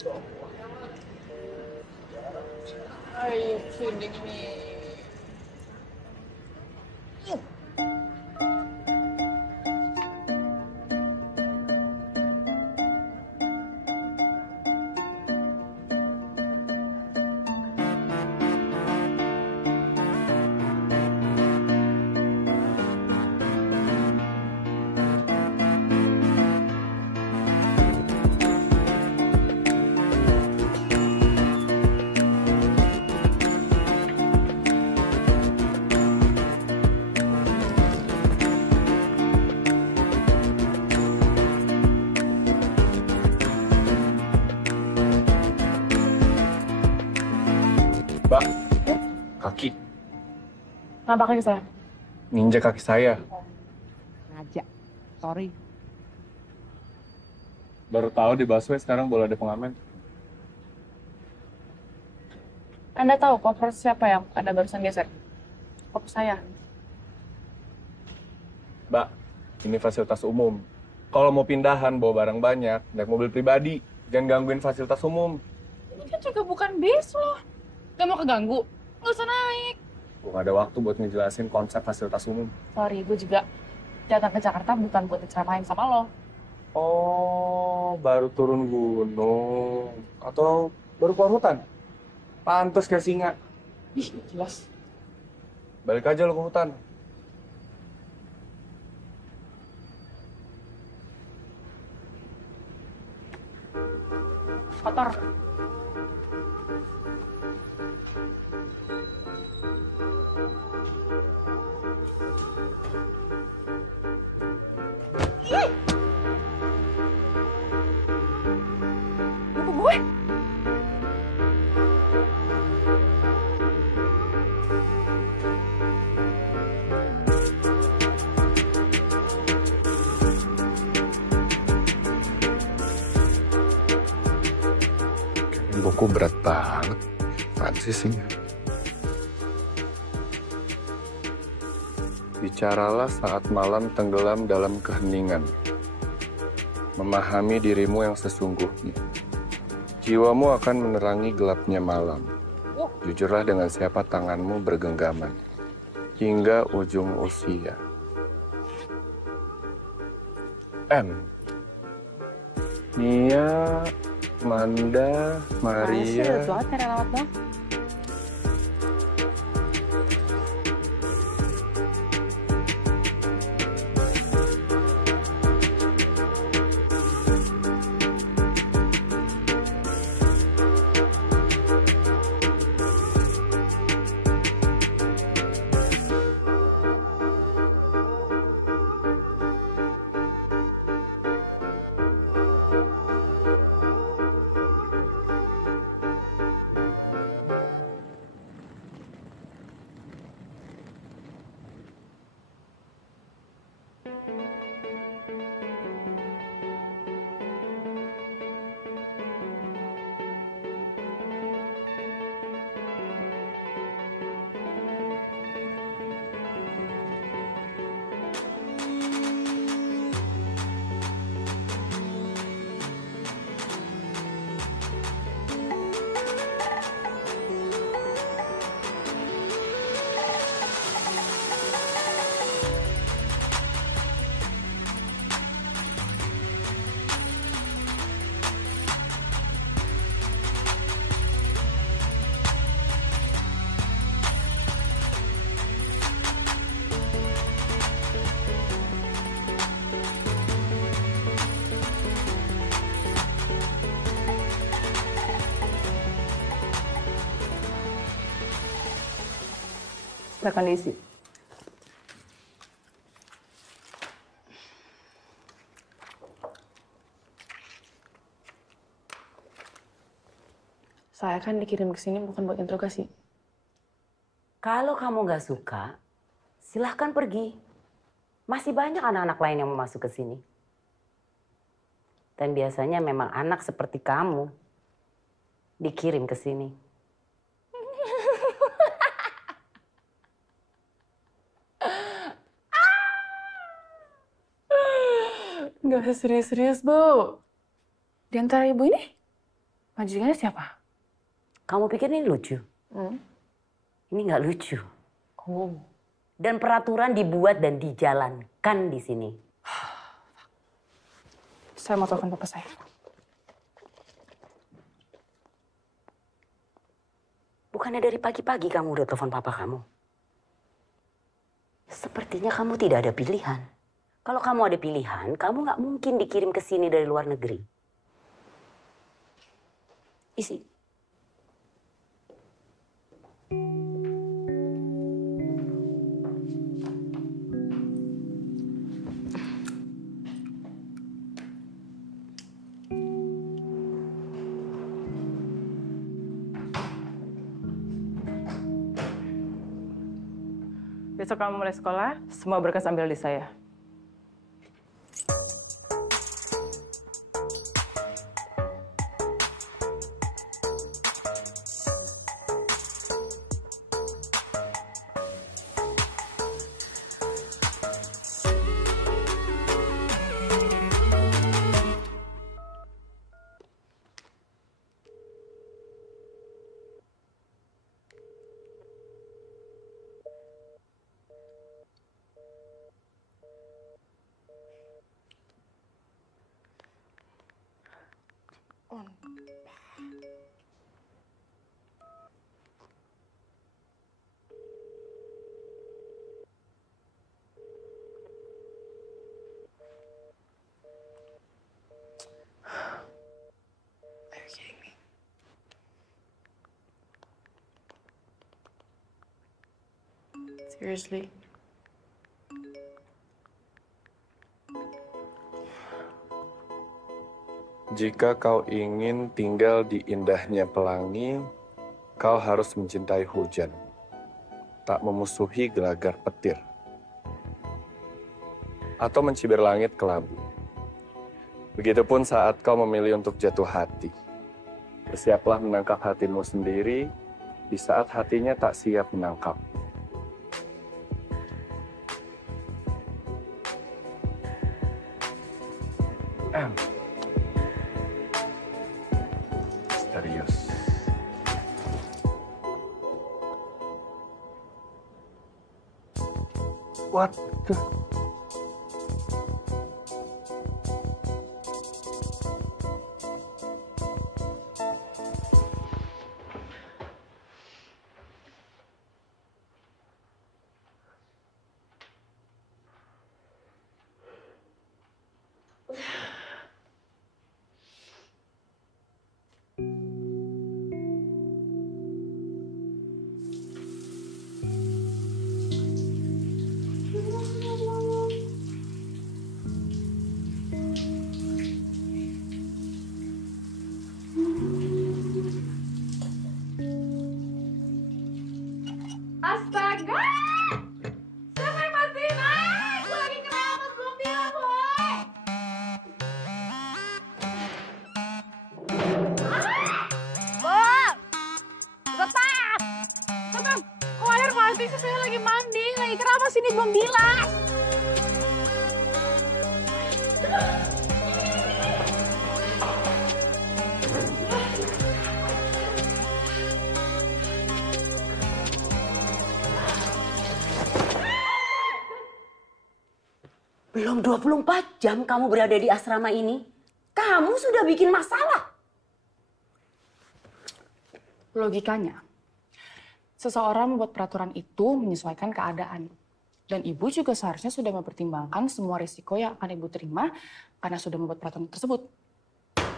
Are you kidding me? Mbak, kaki. Kenapa kaki saya? Nginjek kaki saya. Ngajak. Sorry. Baru tahu di busway sekarang boleh ada pengamen. Anda tahu koper siapa yang Anda barusan geser? Koper saya. Mbak, ini fasilitas umum. Kalau mau pindahan bawa barang banyak, naik mobil pribadi. Jangan gangguin fasilitas umum. Ini kan juga bukan bis loh. Gak mau keganggu? Nggak usah naik. Gue gak ada waktu buat ngejelasin konsep fasilitas umum. Sorry, gue juga datang ke Jakarta bukan buat diceramain sama lo. Oh, baru turun gunung. Atau baru keluar hutan? Pantes kayak singa. Ih, jelas. Balik aja lo ke hutan. Kotor. Buku gue. Buku berat banget. Apaan sih isinya? Bicaralah saat malam tenggelam dalam keheningan. Memahami dirimu yang sesungguhnya. Jiwamu akan menerangi gelapnya malam. Jujurlah dengan siapa tanganmu bergenggaman. Hingga ujung usia. M. Nia, Manda, Maria. Banget kan alamat bang? Silakan diisi. Saya kan dikirim ke sini bukan buat interogasi. Kalau kamu nggak suka, silahkan pergi. Masih banyak anak-anak lain yang mau masuk ke sini. Dan biasanya memang anak seperti kamu dikirim ke sini. Nggak usah serius-serius, Bu. Di antara ibu ini, Majikannya siapa? Kamu pikir ini lucu? Ini nggak lucu. Oh. Dan peraturan dibuat dan dijalankan di sini. Saya mau telepon papa saya. Bukannya dari pagi-pagi kamu udah telepon papa kamu? Sepertinya kamu tidak ada pilihan. Kalau kamu ada pilihan, kamu nggak mungkin dikirim ke sini dari luar negeri. Isi. Besok kamu mulai sekolah, semua berkas ambil di saya. Seriously? Jika kau ingin tinggal di indahnya pelangi, kau harus mencintai hujan, tak memusuhi gelagar petir, atau mencibir langit kelabu. Begitupun saat kau memilih untuk jatuh hati. Bersiaplah menangkap hatimu sendiri di saat hatinya tak siap menangkap. Misterius. What the... Astaga! Siapa yang matiin? Aku lagi keramas, belum bilang, boy! Tetap! Tetap! Kok air mati sih? Saya lagi mandi, lagi keramas ini belum bilas. Belum 24 jam kamu berada di asrama ini. Kamu sudah bikin masalah. Logikanya, seseorang membuat peraturan itu menyesuaikan keadaan. Dan ibu juga seharusnya sudah mempertimbangkan semua risiko yang akan ibu terima karena sudah membuat peraturan tersebut.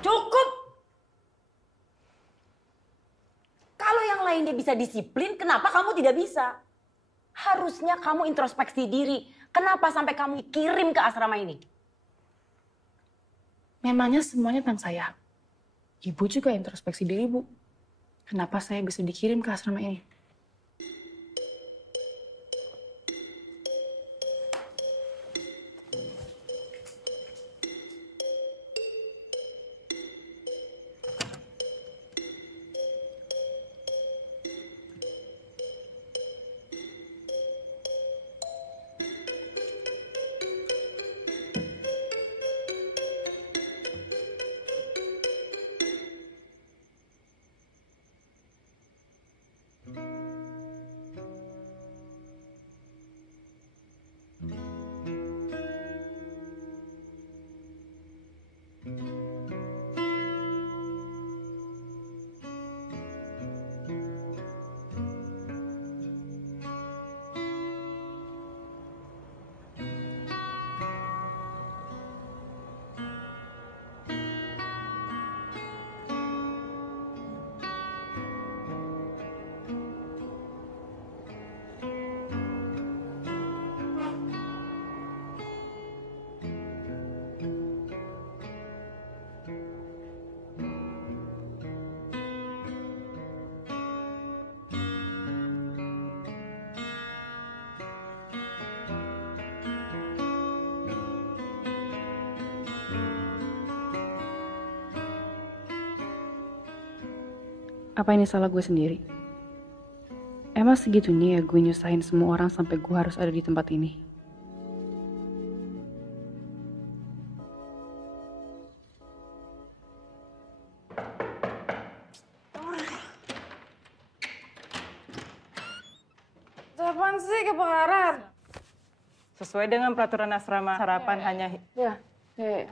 Cukup! Kalau yang lainnya bisa disiplin, kenapa kamu tidak bisa? Harusnya kamu introspeksi diri. Kenapa sampai kamu kirim ke asrama ini? Memangnya semuanya tentang saya. Ibu juga introspeksi diri, Bu. Kenapa saya bisa dikirim ke asrama ini? Apa ini salah gue sendiri? Emang segitunya ya gue nyusahin semua orang sampai gue harus ada di tempat ini? Apaan sih kebakaran? Sesuai dengan peraturan asrama, sarapan hanya... Ya, ya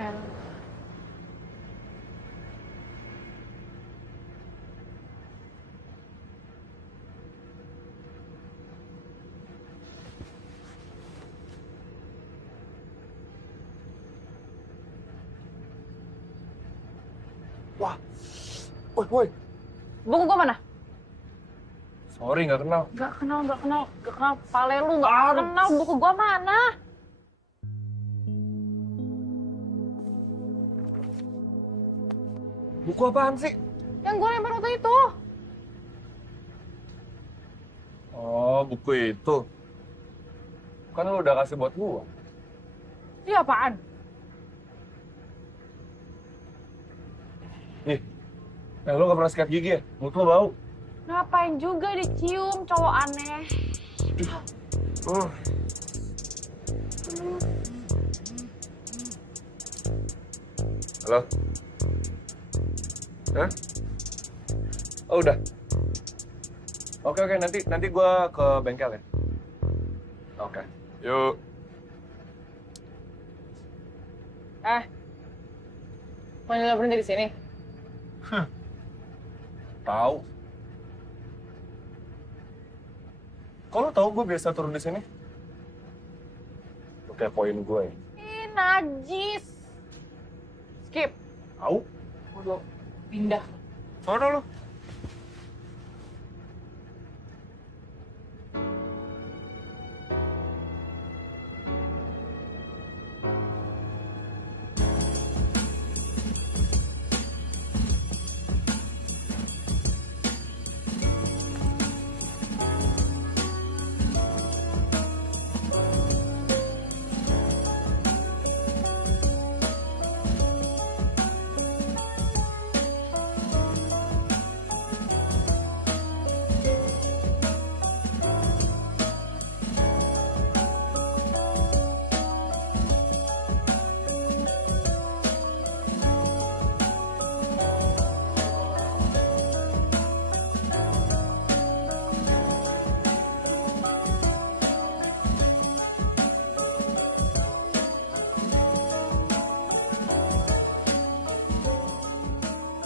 El. Wah, woi. Buku gue mana? Sorry, nggak kenal. Gak kenal. Pale lu gak kenal. Buku gue mana? Buku apaan sih? Yang gue lempar waktu itu. Oh, buku itu. Kan lu udah kasih buat gua. Iya apaan? Nih, lu gak pernah sikat gigi ya? Mulut lu bau. Ngapain juga dicium, cowok aneh. Halo? Hah? Oh, udah. Oke, nanti gua ke bengkel ya. Oke. Yuk. Mau berhenti di sini? Tahu. Kok lu tahu gue biasa turun di sini? Lu kayak poin gue ya? Ih, najis. Skip. Tahu? Lo pindah. Sono lu.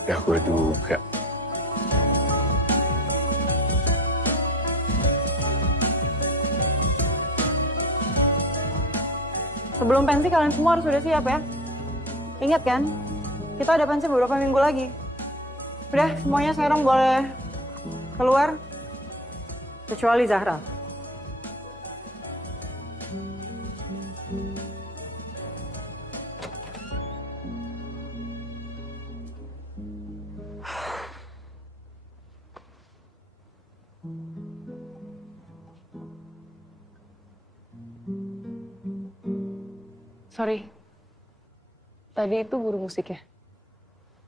Ya gue duga. Sebelum pensi kalian semua harus sudah siap ya. Ingat kan, kita ada pensi beberapa minggu lagi. Udah, semuanya sekarang boleh keluar. Kecuali Zahra. Sorry. Tadi itu guru musik ya?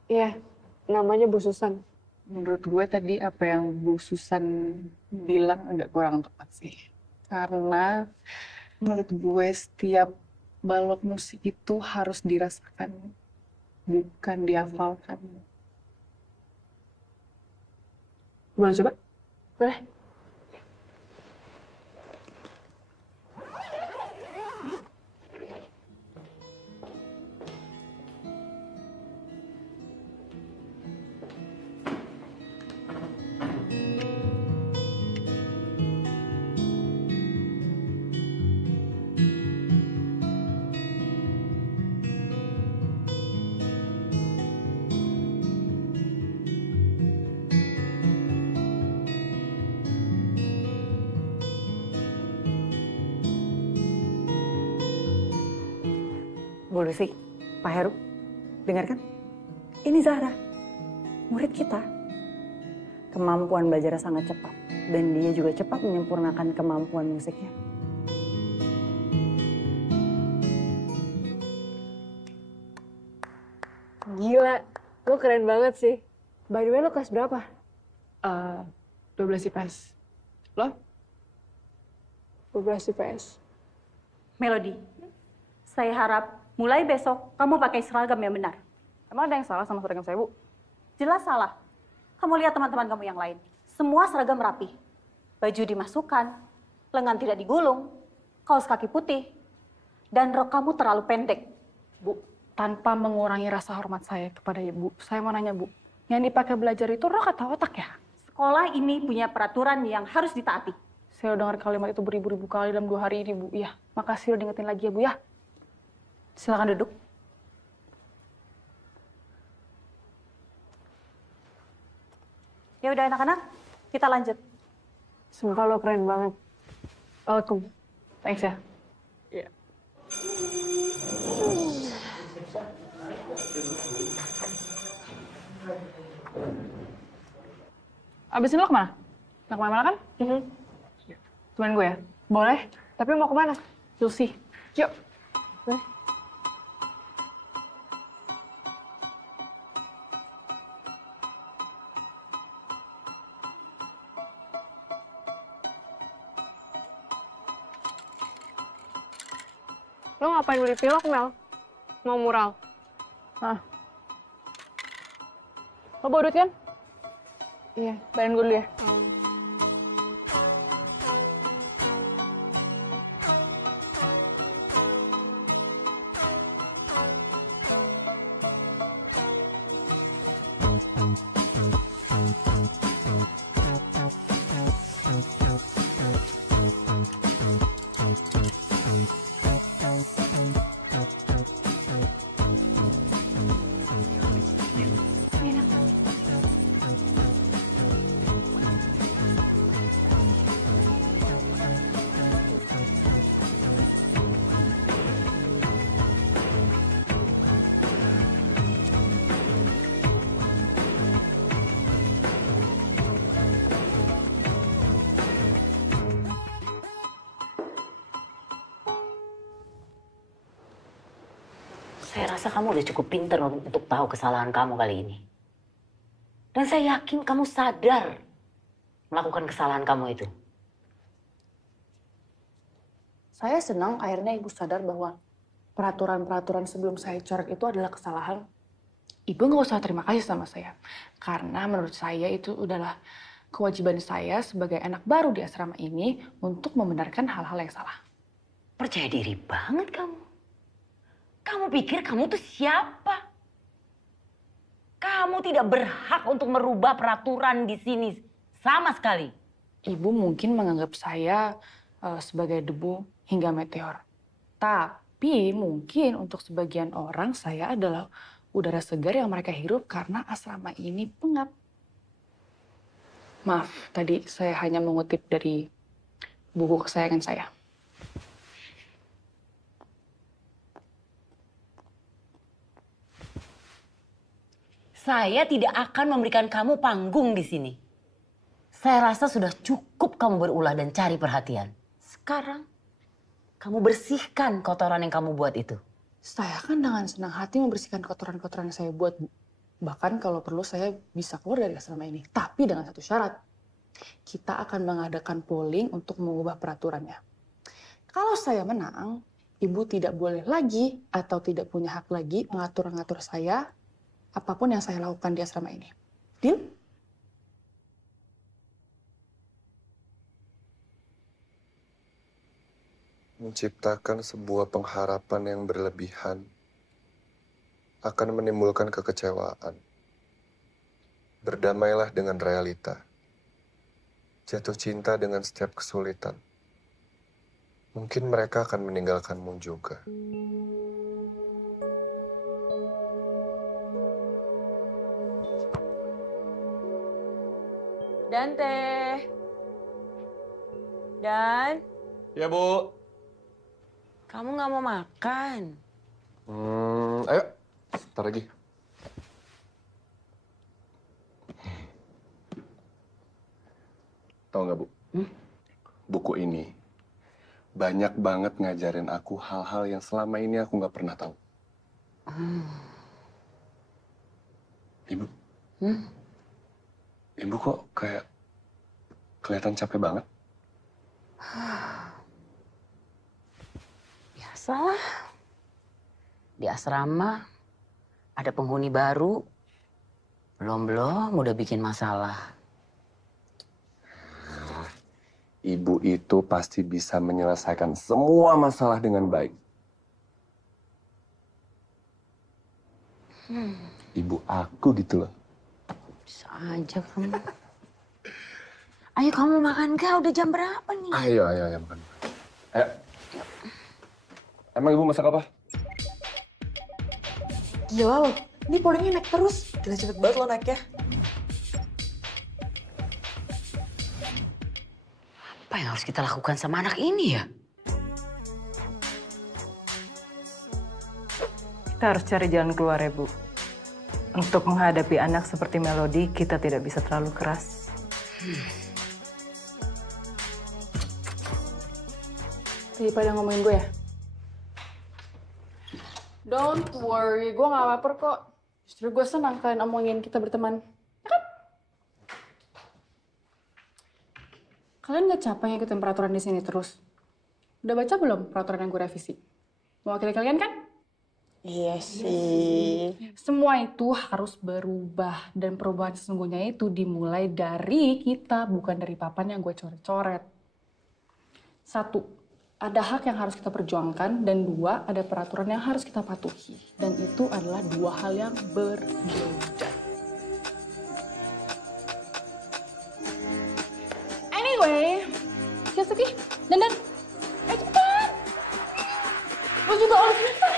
Iya, namanya Bu Susan. Menurut gue tadi apa yang Bu Susan bilang agak kurang tepat sih. Karena menurut gue setiap balok musik itu harus dirasakan, bukan dihafalkan. Gimana coba? Boleh? Bu Lucy, Pak Heru, dengarkan. Ini Zahra, murid kita. Kemampuan belajarnya sangat cepat. Dan dia juga cepat menyempurnakan kemampuan musiknya. Gila, lo keren banget sih. By the way, lo kelas berapa? 12 IPS. Lo? 12 IPS. Melody, saya harap mulai besok kamu pakai seragam yang benar. Emang ada yang salah sama seragam saya, Bu? Jelas salah. Kamu lihat teman-teman kamu yang lain. Semua seragam rapi. Baju dimasukkan, lengan tidak digulung, kaos kaki putih, dan rok kamu terlalu pendek. Bu, tanpa mengurangi rasa hormat saya kepada Ibu, saya mau nanya, Bu. Yang dipakai belajar itu rok atau otak ya? Sekolah ini punya peraturan yang harus ditaati. Saya udah dengar kalimat itu beribu-ribu kali dalam 2 hari ini, Bu. Iya, makasih udah diingetin lagi ya, Bu ya. Silakan duduk. Ya udah anak-anak, kita lanjut. Sumpah lo keren banget. Welcome. Thanks ya. Iya. Abis ini lo kemana? Nggak kemana-mana kan? Temenin gue ya? Boleh, tapi mau kemana? Chelsea. Yuk. Boleh. Lo ngapain beli pilok, Mel? Mau mural? Nah. Lo bawa duit kan? Iya, bayarin gue dulu ya. Saya rasa kamu udah cukup pintar untuk tahu kesalahan kamu kali ini. Dan saya yakin kamu sadar melakukan kesalahan kamu itu. Saya senang akhirnya Ibu sadar bahwa peraturan-peraturan sebelum saya coret itu adalah kesalahan. Ibu nggak usah terima kasih sama saya. Karena menurut saya itu adalah kewajiban saya sebagai anak baru di asrama ini untuk membenarkan hal-hal yang salah. Percaya diri banget kamu. Kamu pikir kamu tuh siapa? Kamu tidak berhak untuk merubah peraturan di sini sama sekali. Ibu mungkin menganggap saya sebagai debu hingga meteor. Tapi mungkin untuk sebagian orang saya adalah udara segar yang mereka hirup karena asrama ini pengap. Maaf, tadi saya hanya mengutip dari buku kesayangan saya. Saya tidak akan memberikan kamu panggung di sini. Saya rasa sudah cukup kamu berulah dan cari perhatian. Sekarang, kamu bersihkan kotoran yang kamu buat itu. Saya kan dengan senang hati membersihkan kotoran-kotoran yang saya buat, Bu. Bahkan kalau perlu saya bisa keluar dari asrama ini. Tapi dengan satu syarat. Kita akan mengadakan polling untuk mengubah peraturannya. Kalau saya menang, Ibu tidak boleh lagi atau tidak punya hak lagi mengatur-ngatur saya apapun yang saya lakukan di asrama ini. Deal? Menciptakan sebuah pengharapan yang berlebihan akan menimbulkan kekecewaan. Berdamailah dengan realita. Jatuh cinta dengan setiap kesulitan. Mungkin mereka akan meninggalkanmu juga. Dan teh. Dan. Ya, Bu. Kamu nggak mau makan? Ayo, sebentar lagi. Tahu nggak, Bu? Buku ini banyak banget ngajarin aku hal-hal yang selama ini aku nggak pernah tahu. Ibu? Ibu kok kayak kelihatan capek banget? Biasalah. Di asrama ada penghuni baru. Belum udah bikin masalah. Ibu itu pasti bisa menyelesaikan semua masalah dengan baik. Ibu aku gitu loh. Bisa aja kamu. Ayo kamu makan kah? Udah jam berapa nih? Ayo makan. Ayo. Emang ibu masak apa? Gila lo, ini polingnya naik terus. Gila cepet banget lo naiknya. Apa yang harus kita lakukan sama anak ini ya? Kita harus cari jalan keluar ya, Bu. Untuk menghadapi anak seperti Melody, kita tidak bisa terlalu keras. Daripada ngomongin gue ya? Don't worry, gue gak baper kok. Justru gue senang kalian omongin kita berteman. Ya kan? Kalian gak capek ngikutin peraturan di sini terus? Udah baca belum peraturan yang gue revisi? Mewakili kalian kan? Iya sih. Semua itu harus berubah. Dan perubahan sesungguhnya itu dimulai dari kita, bukan dari papan yang gue coret-coret. 1. Ada hak yang harus kita perjuangkan, dan 2, ada peraturan yang harus kita patuhi. Dan itu adalah 2 hal yang berbeda. Anyway, Yasuki, dandan. Cepetan! Lo juga harus bisa.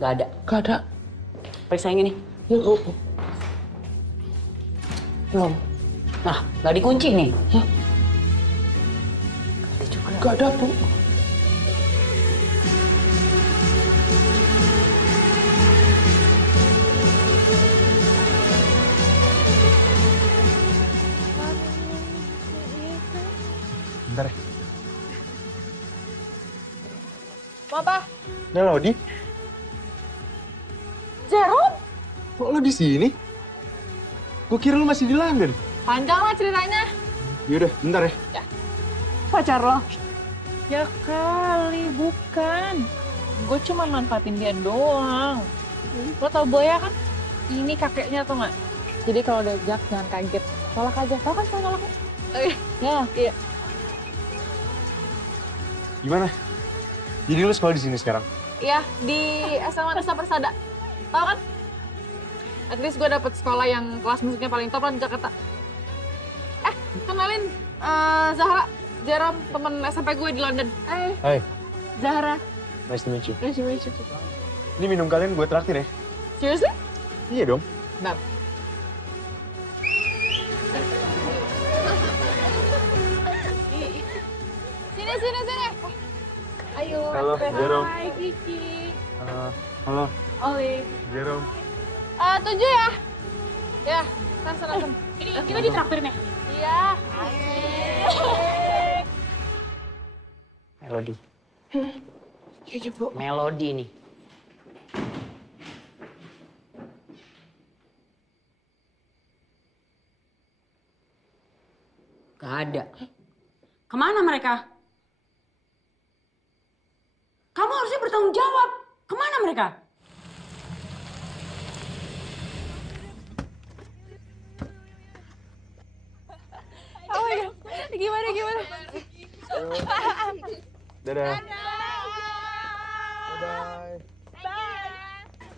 Gak ada. Gak ada. Periksa yang ini. Belum. Nah, gak dikunci nih. Gak ada, Bu. Bentar ya. Papa, Melody, Jerome? kok lo di sini? Gue kira lo masih di London. Panjang lah ceritanya. Yaudah, bentar ya. Pacar lo? Ya kali, bukan. Gue cuma manfaatin dia doang. Lo tau Boya kan? Ini kakeknya tuh nggak? Jadi kalau diajak jangan kaget. Tolak aja. Tau kan cara nolaknya? Ya, iya. Gimana? Jadi lo sekolah di sini sekarang? Iya, di SMA Nusa Persada. Tau kan? At least gue dapet sekolah yang kelas musiknya paling top lah di Jakarta. Kenalin, Zahra, Jerome, temen SMP gue di London. Hai, Zahra. nice to meet you. Nice to meet you. Ini minum kalian gue traktir ya? Seriously? Iya dong. Bentar. Sini. Ayo. Halo, Jerome. Hai, Kiki. Halo, Oli. Jerome. 7 ya? Ya, sana. Ini kita ditraktir nih. Iya. Melodi. Iya, Bu. Melodi nih. Gak ada. Kemana mereka? Kamu harusnya bertanggung jawab. Kemana mereka? Oh my God. Gimana? Dadah.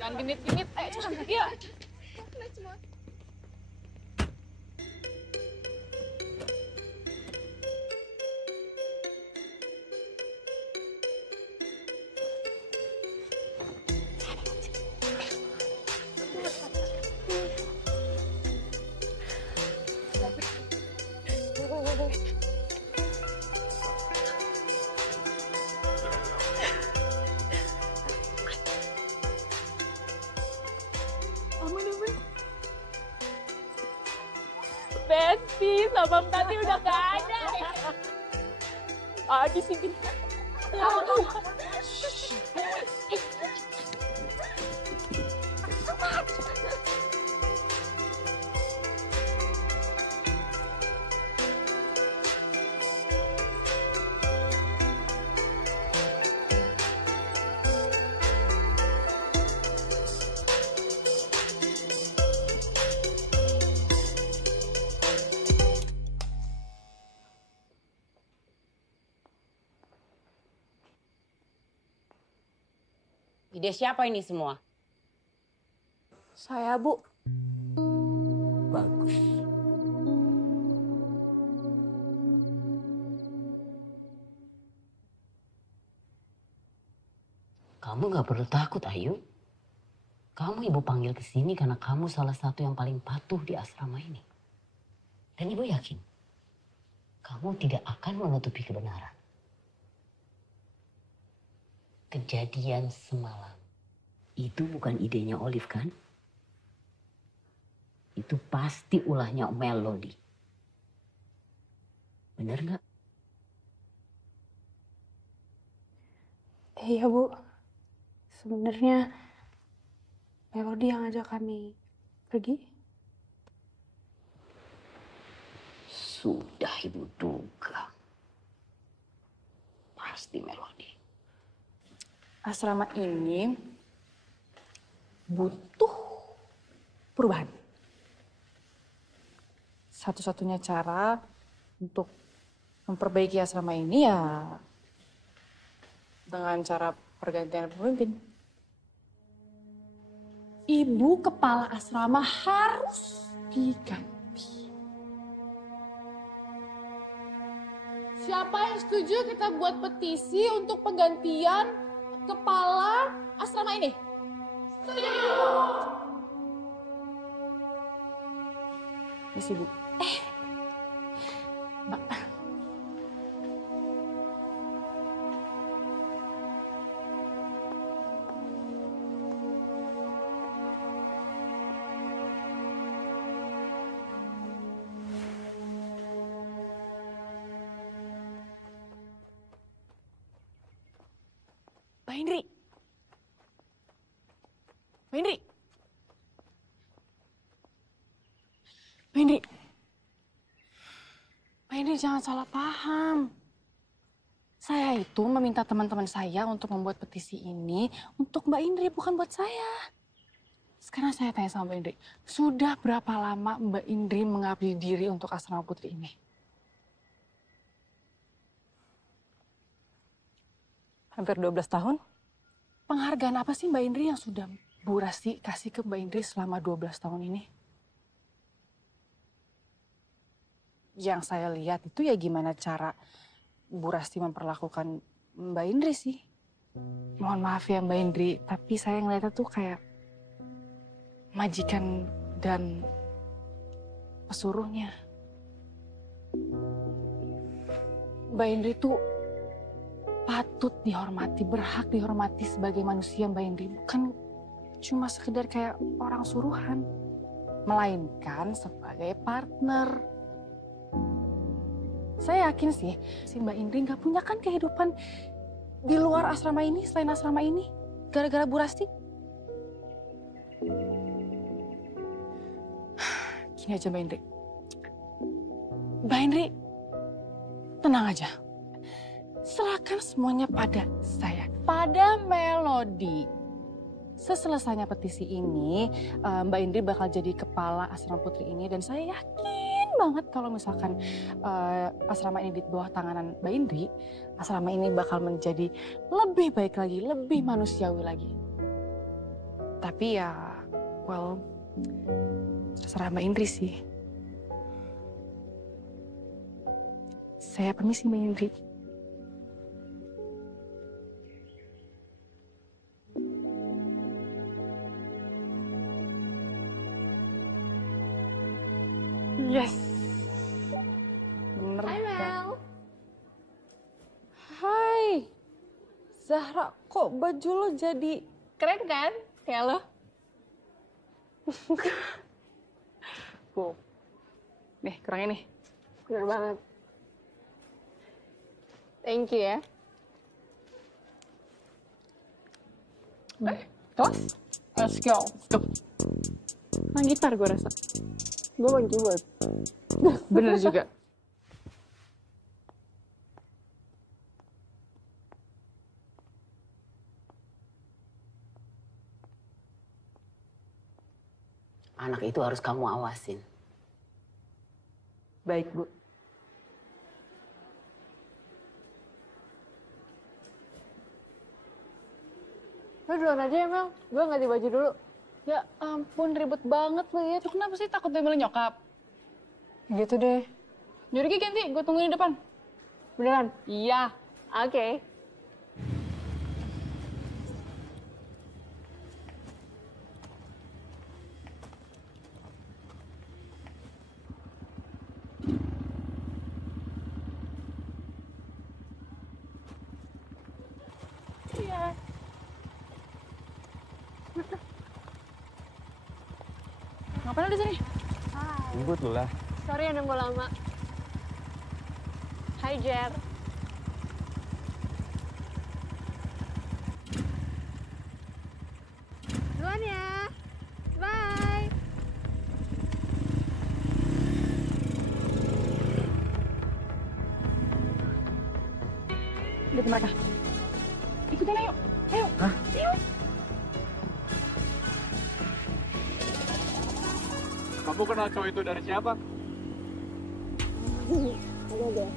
Jangan genit-genit. Ayo, cepetan. Yuk. Besti sama Tati udah gak ada. Lagi sih gini. Ide siapa ini semua? Saya, Bu. Bagus. Kamu gak perlu takut, Ayu. Kamu ibu panggil ke sini karena kamu salah satu yang paling patuh di asrama ini. Dan ibu yakin, kamu tidak akan menutupi kebenaran. Kejadian semalam, itu bukan idenya Olive kan? Itu pasti ulahnya Melody. Bener nggak? Iya, Bu. Sebenarnya Melody yang ngajak kami pergi. Sudah ibu duga. Pasti Melody. Asrama ini butuh perubahan. Satu-satunya cara untuk memperbaiki asrama ini ya dengan cara pergantian pemimpin. Ibu kepala asrama harus diganti. Siapa yang setuju kita buat petisi untuk penggantian kepala asrama ini? Setuju! Misi, Bu. Mbak. Mbak Indri. Mbak Indri. Mbak Indri. Mbak Indri jangan salah paham. Saya itu meminta teman-teman saya untuk membuat petisi ini untuk Mbak Indri, bukan buat saya. Sekarang saya tanya sama Mbak Indri, sudah berapa lama Mbak Indri mengabdi diri untuk asrama putri ini? Hampir 12 tahun. Penghargaan apa sih Mbak Indri yang sudah Bu Rasti kasih ke Mbak Indri selama 12 tahun ini? Yang saya lihat itu ya gimana cara Bu Rasti memperlakukan Mbak Indri sih. Mohon maaf ya Mbak Indri, tapi saya ngeliatnya tuh kayak majikan dan pesuruhnya. Mbak Indri tuh patut dihormati, berhak dihormati sebagai manusia Mbak Indri. Bukan cuma sekedar kayak orang suruhan, melainkan sebagai partner. Saya yakin sih, si Mbak Indri nggak punya kan kehidupan di luar asrama ini, selain asrama ini, gara-gara Bu Rasti. Gini aja Mbak Indri. Mbak Indri, tenang aja. Serahkan semuanya pada saya, pada Melody. Seselesainya petisi ini, Mbak Indri bakal jadi kepala asrama putri ini, dan saya yakin banget kalau misalkan asrama ini di bawah tanganan Mbak Indri, asrama ini bakal menjadi lebih baik lagi, lebih manusiawi lagi. Tapi ya, well, terserah Mbak Indri sih. Saya permisi Mbak Indri. Yes. Bener. Hai Mel. Hai. Zahra, kok baju lo jadi Keren kan? Kayak lo. Tuh. Nih, kurang ini. Bener banget. Thank you ya. Kelas? Let's go. Let's go. Main gitar gue rasa. Gue main keyboard. Bener juga. Anak itu harus kamu awasin. Baik, Bu. Lo duluan aja ya Mel. Gue ganti baju dulu. Ya ampun, ribet banget lo ya. Tuh kenapa sih takut dia nyokap? Gitu deh. Yaudah Ki, ganti, gue tungguin di depan. Beneran? Iya. Oke. Iya. Ngapain lo di sini? Jemput lu lah. Sorry ya nunggu lama. Hai Jer. Duluan ya. Bye. Lihat mereka. Ikutin ayo. Ayo. Hah? Ayo. Kamu kenal cowok itu dari siapa? Ada deh.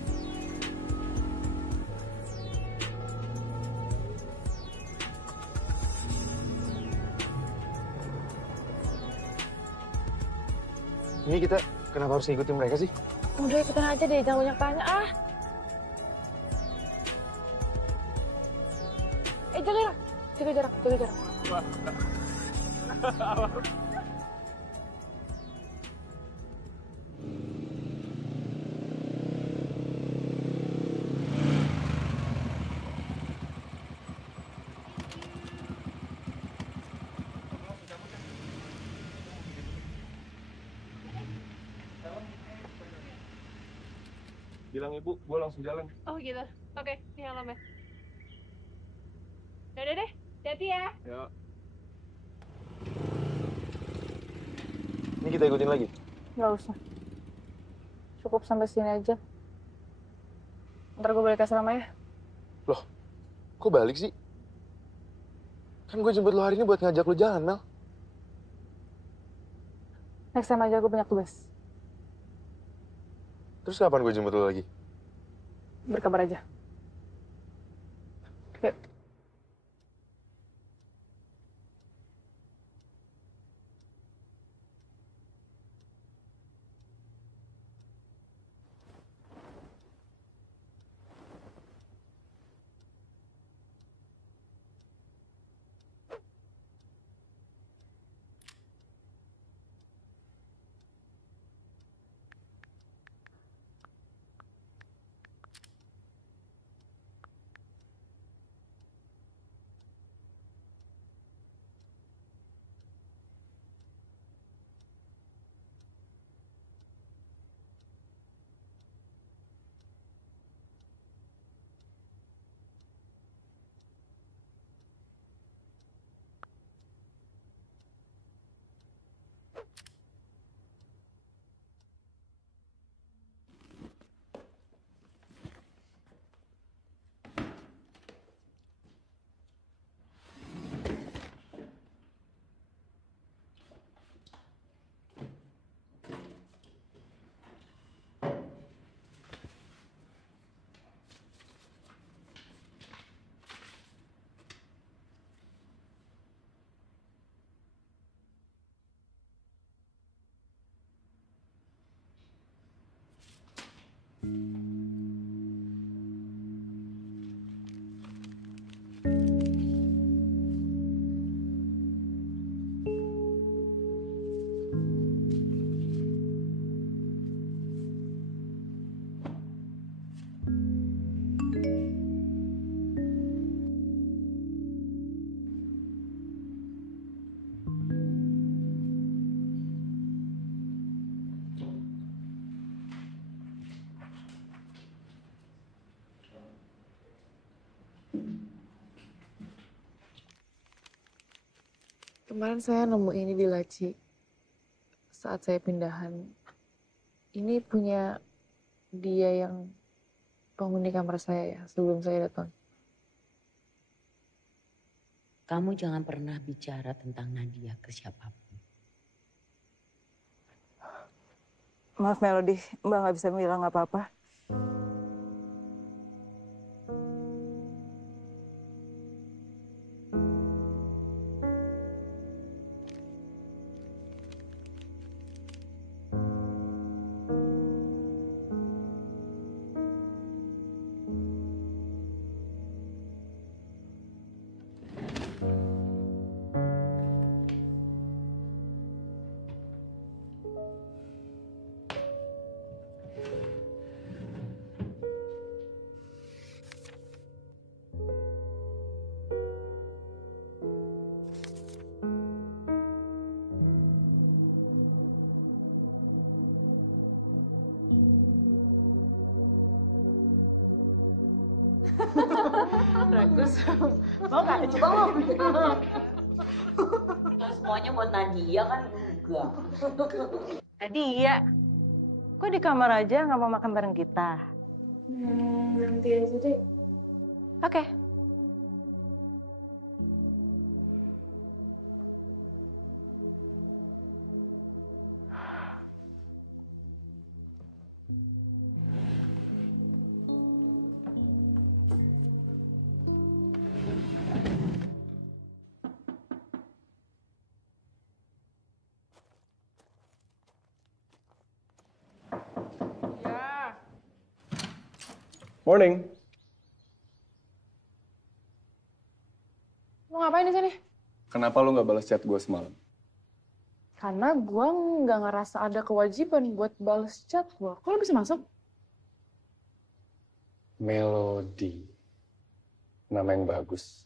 Ini kita kenapa harus ngikutin mereka sih? Udah ikutin aja deh, jangan banyak tanya ah. Jaga jarak. Jaga jarak. Jaga jarak. Bilang ibu, gue langsung jalan. Oh gitu. Oke, ini helmnya. Dadah deh, hati-hati ya. Ya. Ini kita ikutin lagi. Gak usah. Cukup sampai sini aja. Ntar gue balik ke asrama ya. Loh, kok balik sih? Kan gue jemput lo hari ini buat ngajak lo jalan, Mel. Next time aja gue banyak tugas. Terus kapan gue jemput lo lagi? Berkabar aja. Yuk. Kemarin saya nemu ini di laci saat saya pindahan. Ini punya dia yang penghuni kamar saya ya sebelum saya datang. Kamu jangan pernah bicara tentang Nadia ke siapapun. Maaf Melody, Mbak nggak bisa bilang apa-apa. Bagus. Mau nggak? Coba mau. Semuanya buat Nadia kan enggak. Nadia, kok di kamar aja nggak mau makan bareng kita? Nanti aja deh. Oke. Morning. Mau ngapain di sini? Kenapa lu nggak balas chat gue semalam? Karena gue nggak ngerasa ada kewajiban buat balas chat gue. Kok lo bisa masuk? Melody. Nama yang bagus.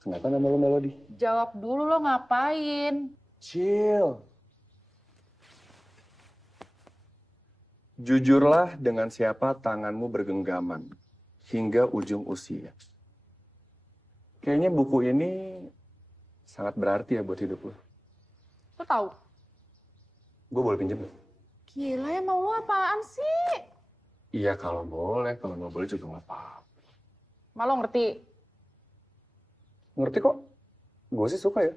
Kenapa nama lu Melody? Jawab dulu lo ngapain? Chill. Jujurlah dengan siapa tanganmu bergenggaman hingga ujung usia. Kayaknya buku ini sangat berarti ya buat hidup lo. Lo tahu? Gue boleh pinjam nggak? Gila ya, mau lo apaan sih? Iya kalau boleh, kalau nggak boleh juga nggak apa-apa. Malah ngerti? Ngerti kok. Gue sih suka ya.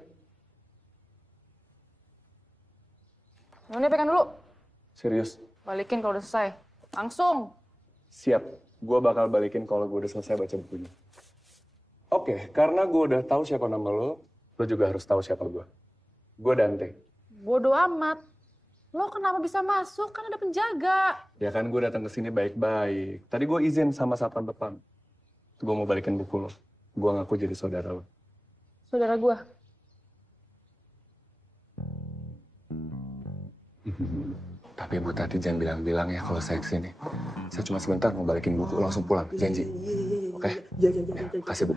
Lo pegang dulu. Serius. Balikin kalau udah selesai. Langsung. Siap. Gue bakal balikin kalau gue udah selesai baca bukunya. Oke, karena gue udah tahu siapa nama lo juga harus tahu siapa gue. Gue Dante. Bodoh amat. Lo kenapa bisa masuk? Kan ada penjaga. Ya kan gue datang ke sini baik-baik. Tadi gue izin sama satpam depan. Gue mau balikin buku lo. Gue ngaku jadi saudara lo. Saudara gue. Tapi Bu Tati jangan bilang-bilang ya kalau saya kesini. Saya cuma sebentar mau balikin buku, langsung pulang. Janji. Oke? Ya, kasih Bu.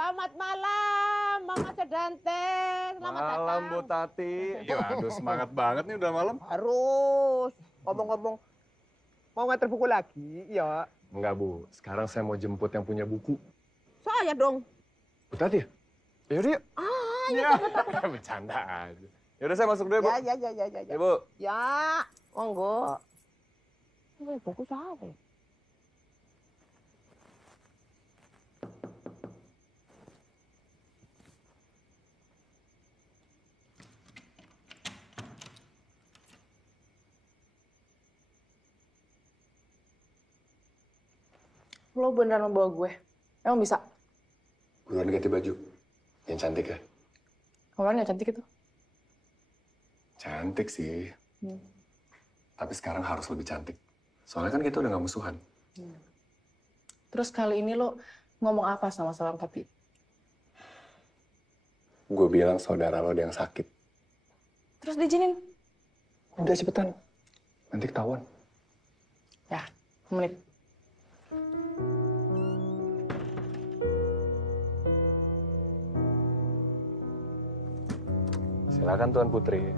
Selamat malam, Mama Sedante. Selamat Malam, datang. Bu Tati. Ya, aduh semangat banget nih udah malam. Harus. Ngomong-ngomong, mau nganter buku lagi? Ya. Enggak, Bu. Sekarang saya mau jemput yang punya buku. Saya dong. Bu Tati ya? Yaudah yuk. Ya. Bercanda aja. Yaudah saya masuk dulu ya, Bu. Ya. Ya, Bu. Ya, monggo. Buku saya. Lo beneran mau bawa gue? Emang bisa? Buruan ganti baju. Yang cantik ya? Kemarin nggak cantik itu. Cantik sih. Tapi sekarang harus lebih cantik. Soalnya kan kita udah gak musuhan. Terus kali ini lo ngomong apa sama seorang papi? Gue bilang saudara lo ada yang sakit. Terus diizinin? Udah cepetan. Nanti ketahuan. Ya, menit. Silakan Tuan Putri.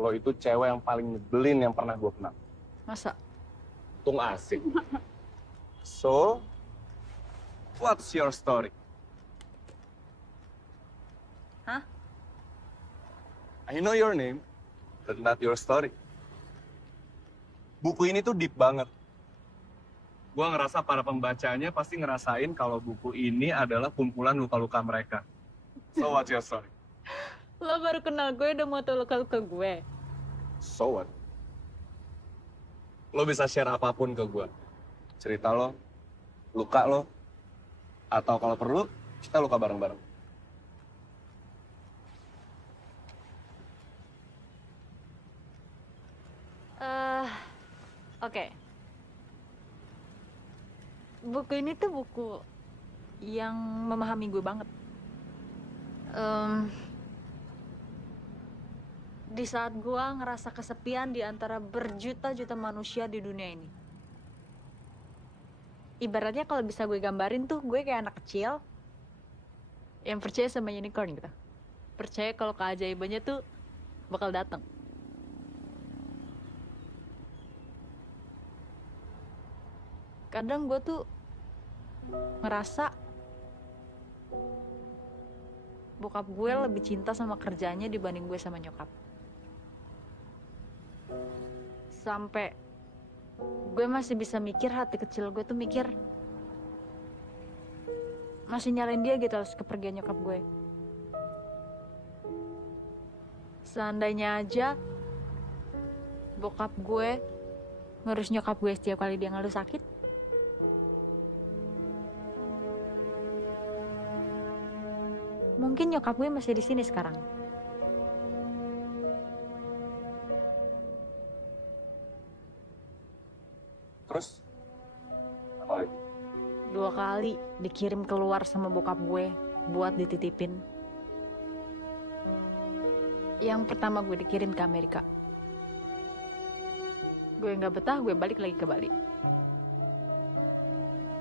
Lo itu cewek yang paling nyebelin yang pernah gue kenal. Masa? Tung asik. So, what's your story? Hah? I know your name, but not your story. Buku ini tuh deep banget. Gue ngerasa para pembacanya pasti ngerasain kalau buku ini adalah kumpulan luka-luka mereka. So, what's your story? Lo baru kenal gue udah mau tahu luka-luka gue. So what? Lo bisa share apapun ke gue. Cerita lo, luka lo, atau kalau perlu, kita luka bareng-bareng. Oke. Buku ini tuh buku yang memahami gue banget. Di saat gue ngerasa kesepian di antara berjuta-juta manusia di dunia ini. Ibaratnya kalau bisa gue gambarin tuh, gue kayak anak kecil yang percaya sama unicorn gitu. Percaya kalau keajaibannya tuh bakal datang. Kadang gue tuh ngerasa bokap gue lebih cinta sama kerjaannya dibanding gue sama nyokap. Sampai gue masih bisa mikir, hati kecil gue tuh mikir masih nyalain dia gitu atas kepergian nyokap gue. Seandainya aja bokap gue ngurus nyokap gue setiap kali dia ngeluh sakit, mungkin nyokap gue masih di sini sekarang. Terus? Apa lagi? 2 kali dikirim keluar sama bokap gue buat dititipin. Yang pertama gue dikirim ke Amerika. Gue nggak betah, gue balik lagi ke Bali.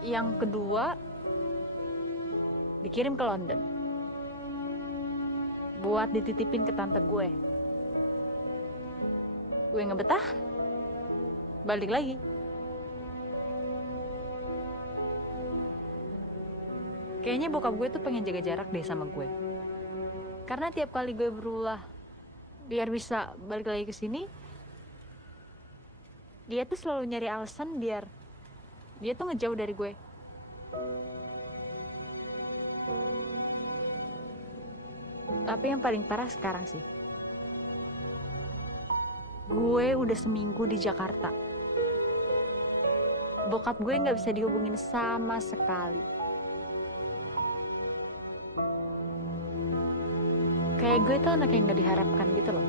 Yang kedua dikirim ke London buat dititipin ke tante gue. Gue nggak betah, balik lagi. Kayaknya bokap gue tuh pengen jaga jarak deh sama gue. Karena tiap kali gue berulah biar bisa balik lagi ke sini, dia tuh selalu nyari alasan biar dia tuh ngejauh dari gue. Tapi yang paling parah sekarang sih, gue udah seminggu di Jakarta. Bokap gue nggak bisa dihubungin sama sekali. Kayak gue tuh anak yang nggak diharapkan gitu loh.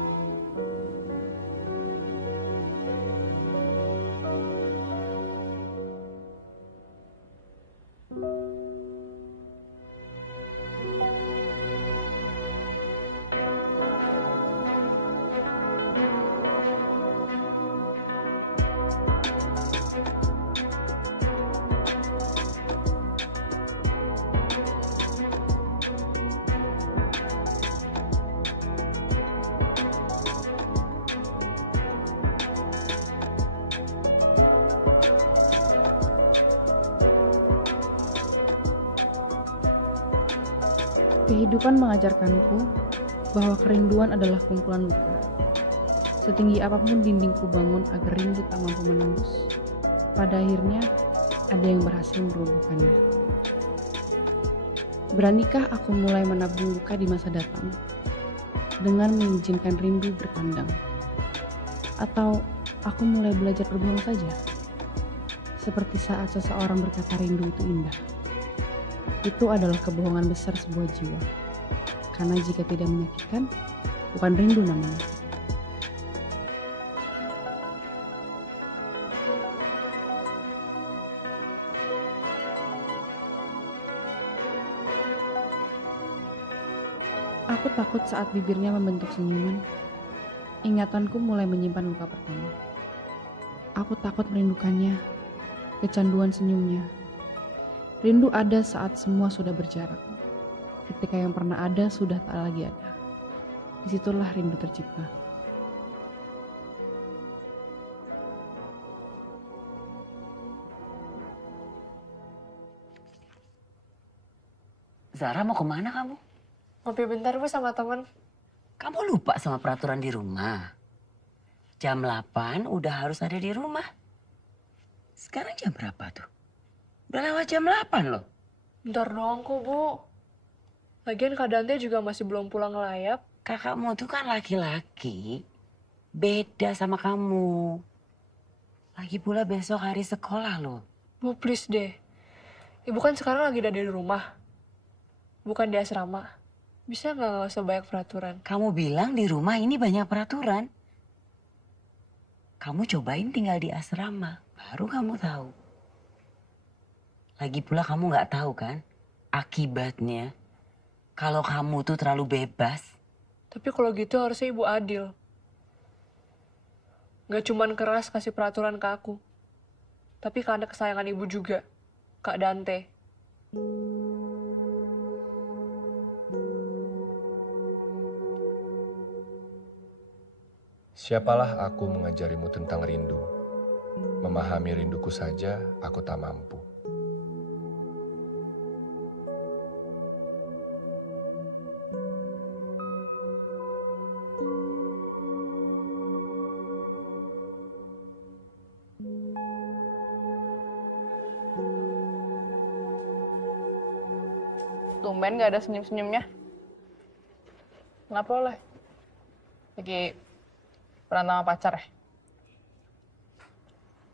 Kehidupan mengajarkanku bahwa kerinduan adalah kumpulan luka. Setinggi apapun dinding ku bangun agar rindu tak mampu menembus, pada akhirnya ada yang berhasil meruntuhkannya. Beranikah aku mulai menabung luka di masa datang dengan mengizinkan rindu berkandang? Atau aku mulai belajar berbohong saja? Seperti saat seseorang berkata rindu itu indah. Itu adalah kebohongan besar sebuah jiwa. Karena jika tidak menyakitkan, bukan rindu namanya. Aku takut saat bibirnya membentuk senyuman. Ingatanku mulai menyimpan luka pertama. Aku takut merindukannya, kecanduan senyumnya. Rindu ada saat semua sudah berjarak. Ketika yang pernah ada sudah tak lagi ada. Disitulah rindu tercipta. Zara mau kemana kamu? Ngopi bentar Bu sama temen. Kamu lupa sama peraturan di rumah. Jam 8 udah harus ada di rumah. Sekarang jam berapa tuh? Udah lewat jam 8 loh. Bentar doang kok Bu. Lagian Kak Dante juga masih belum pulang ngelayap. Kakakmu tuh kan laki-laki. Beda sama kamu. Lagi pula besok hari sekolah loh. Bu please deh. Ibu kan sekarang lagi ada di rumah. Bukan di asrama. Bisa nggak usah banyak peraturan? Kamu bilang di rumah ini banyak peraturan. Kamu cobain tinggal di asrama. Baru kamu tahu. Lagi pula kamu nggak tahu kan akibatnya kalau kamu tuh terlalu bebas. Tapi kalau gitu harusnya Ibu adil. Gak cuman keras kasih peraturan ke aku. Tapi ke anak kesayangan Ibu juga. Kak Dante. Siapalah aku mengajarimu tentang rindu. Memahami rinduku saja aku tak mampu. Tumben gak ada senyum-senyumnya. Kenapa oleh? Lagi berantem sama pacar ya?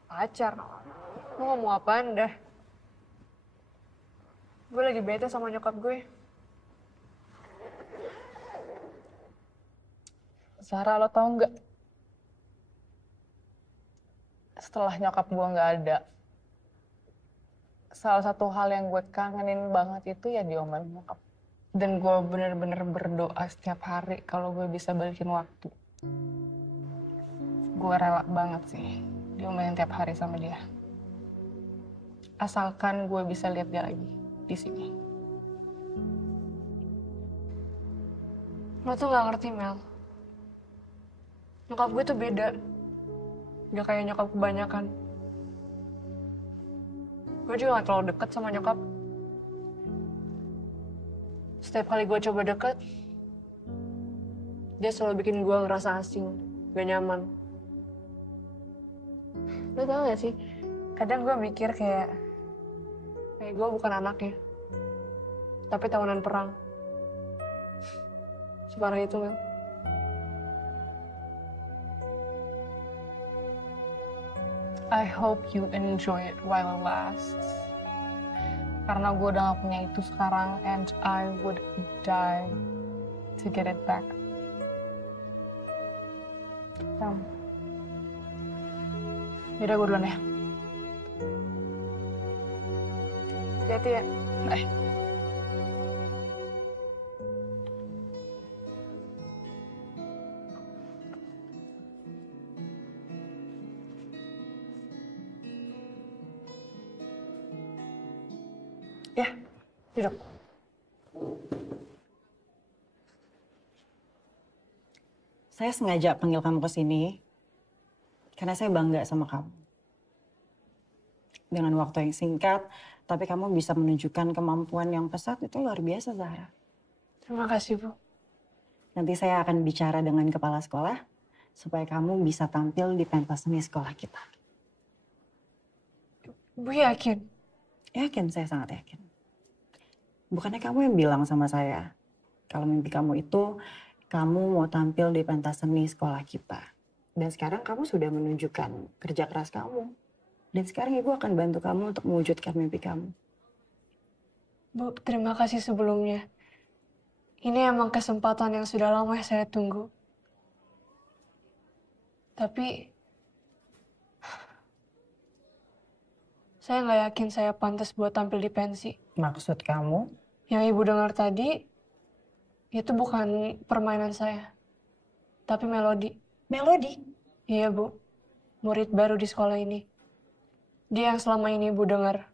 Pacar. Lu ngomong apaan dah? Gue lagi bete sama nyokap gue. Sarah, lo tau nggak? Setelah nyokap gue nggak ada, salah satu hal yang gue kangenin banget itu ya diomelin nyokap. Dan gue bener-bener berdoa setiap hari kalau gue bisa balikin waktu. Gue rela banget sih diomelin tiap hari sama dia. Asalkan gue bisa lihat dia lagi di sini. Lo tuh gak ngerti, Mel. Nyokap gue tuh beda. Gak kayak nyokap kebanyakan. Gue juga gak terlalu deket sama nyokap. Setiap kali gue coba deket, dia selalu bikin gue ngerasa asing, gak nyaman. Lo tau gak sih, kadang gue mikir kayak gue bukan anaknya, tapi tawanan perang. Separah itu, Mel. I hope you enjoy it while it lasts. Karena gue udah gak punya itu sekarang, and I would die to get it back. Yaudah gue duluan ya. Hati-hati ya. Bye. Ya, duduk. Saya sengaja panggil kamu ke sini karena saya bangga sama kamu. Dengan waktu yang singkat, tapi kamu bisa menunjukkan kemampuan yang pesat, itu luar biasa, Zahra. Terima kasih, Bu. Nanti saya akan bicara dengan kepala sekolah supaya kamu bisa tampil di pentas seni sekolah kita. Bu yakin? Yakin, saya sangat yakin. Bukannya kamu yang bilang sama saya, kalau mimpi kamu itu, kamu mau tampil di pentas seni sekolah kita. Dan sekarang kamu sudah menunjukkan kerja keras kamu. Dan sekarang Ibu akan bantu kamu untuk mewujudkan mimpi kamu. Bu, terima kasih sebelumnya. Ini emang kesempatan yang sudah lama saya tunggu. Tapi saya nggak yakin saya pantas buat tampil di pensi. Maksud kamu? Yang Ibu dengar tadi, itu bukan permainan saya, tapi melodi. Melodi? Iya, Bu. Murid baru di sekolah ini. Dia yang selama ini Ibu dengar.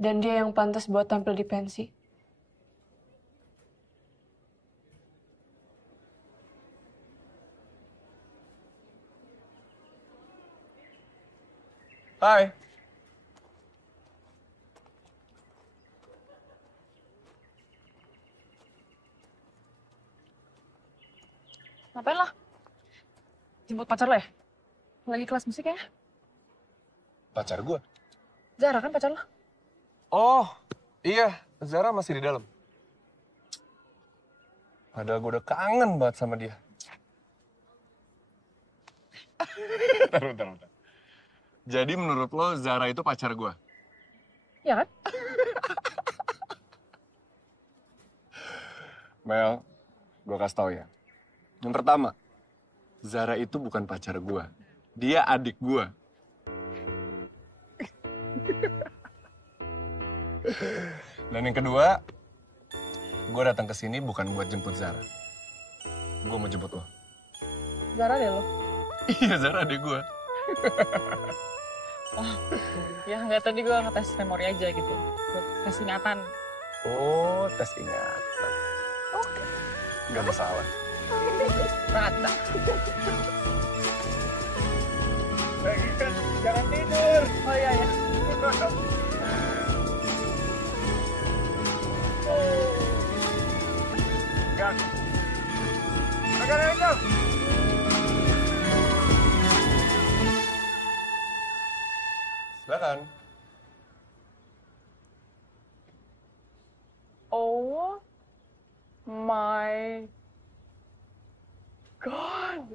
Dan dia yang pantas buat tampil di pensi. Hai. Ngapain lah? Jemput pacar lo ya? Lagi kelas musik ya? Pacar gue? Zara kan pacar lo? Oh, iya. Zara masih di dalam. Padahal gue udah kangen banget sama dia. Bentar. Jadi menurut lo Zara itu pacar gue? Iya kan? Mel, gue kasih tau ya. Yang pertama, Zara itu bukan pacar gue. Dia adik gue. Dan yang kedua, gue datang ke sini bukan buat jemput Zara. Gue mau jemput lo. Zara deh lo? Iya, Zara adik gue. Oh, ya nggak, tadi gue ngetes memori aja gitu. Tes ingatan. Oh, tes ingatan. Oke. Gak masalah. Rata. Lagi kan, jangan tidur. Oh iya, ya. Gak. Makan aja. Silakan. Oh my God.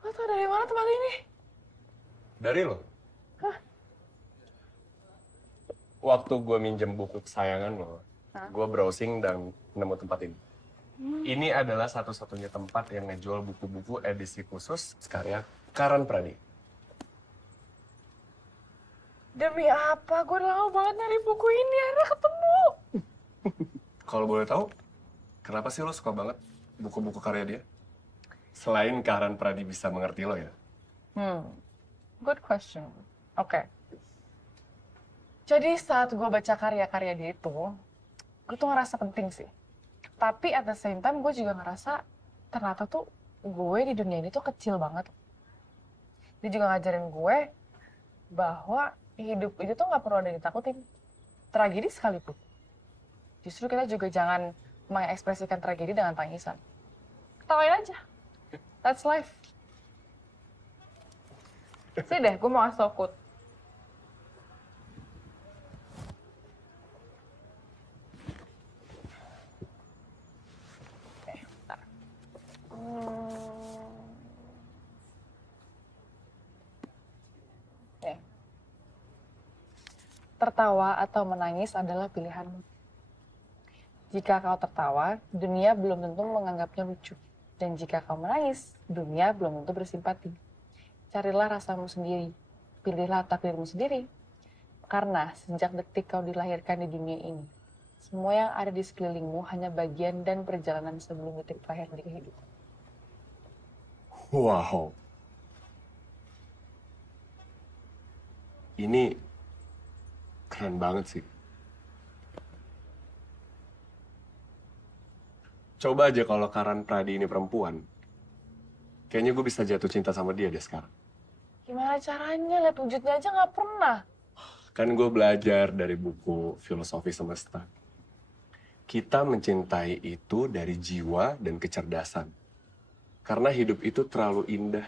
Lo tau dari mana tempat ini? Dari lo? Hah? Waktu gue minjem buku kesayangan lo, gue browsing dan nemu tempat ini. Ini adalah satu-satunya tempat yang ngejual buku-buku edisi khusus karya Karan Pradi. Demi apa? Gue udah lama banget nyari buku ini, akhirnya ketemu. Kalau boleh tahu, kenapa sih lo suka banget buku-buku karya dia? Selain Karan Pradi bisa mengerti lo ya? Good question. Oke. Jadi saat gue baca karya-karya dia itu, gue tuh ngerasa penting sih. Tapi at the same time gue juga ngerasa ternyata tuh gue di dunia ini tuh kecil banget. Dia juga ngajarin gue bahwa hidup itu tuh nggak perlu ada yang ditakutin. Tragedi sekalipun. Justru kita juga jangan mengekspresikan tragedi dengan tangisan. Ketawain aja. That's life. Sini deh, gue mau ngasih tau quote. Oke, bentar. Tertawa atau menangis adalah pilihanmu. Jika kau tertawa, dunia belum tentu menganggapnya lucu. Dan jika kau menangis, dunia belum tentu bersimpati. Carilah rasamu sendiri. Pilihlah takdirmu sendiri. Karena sejak detik kau dilahirkan di dunia ini, semua yang ada di sekelilingmu hanya bagian dan perjalanan sebelum detik terakhir di kehidupan. Wow. Ini keren banget sih. Coba aja kalau Karan Pradi ini perempuan, kayaknya gue bisa jatuh cinta sama dia deh sekarang. Gimana caranya? Lihat wujudnya aja nggak pernah. Kan gue belajar dari buku Filosofi Semesta. Kita mencintai itu dari jiwa dan kecerdasan. Karena hidup itu terlalu indah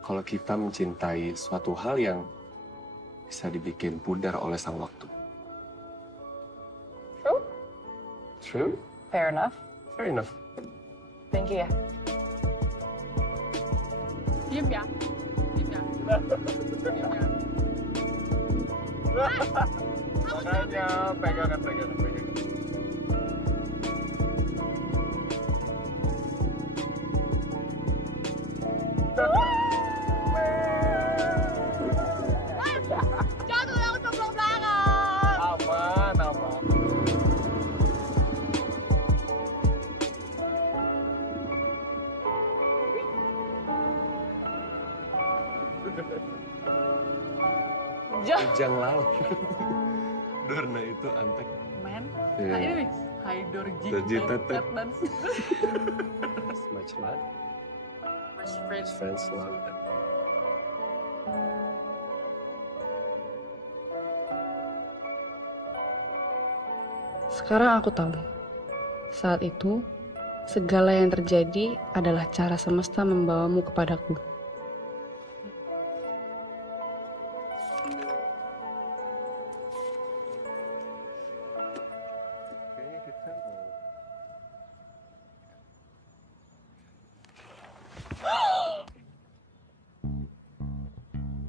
kalau kita mencintai suatu hal yang bisa dibikin pudar oleh sang waktu. True? True? Fair enough. Fair enough. Thank you ya. Diem ya. Diem ya. Diem ya. Makanya pegangan. Jatuh aku cemplung belakang. Aman. Ujang laut. Dorna itu antek. Men, Iya. nah ini nih. Haidor Dorji tetep. dan Much love. Much friends. Friends love. Sekarang aku tahu. Saat itu, segala yang terjadi adalah cara semesta membawamu kepadaku. Kayaknya kita mau...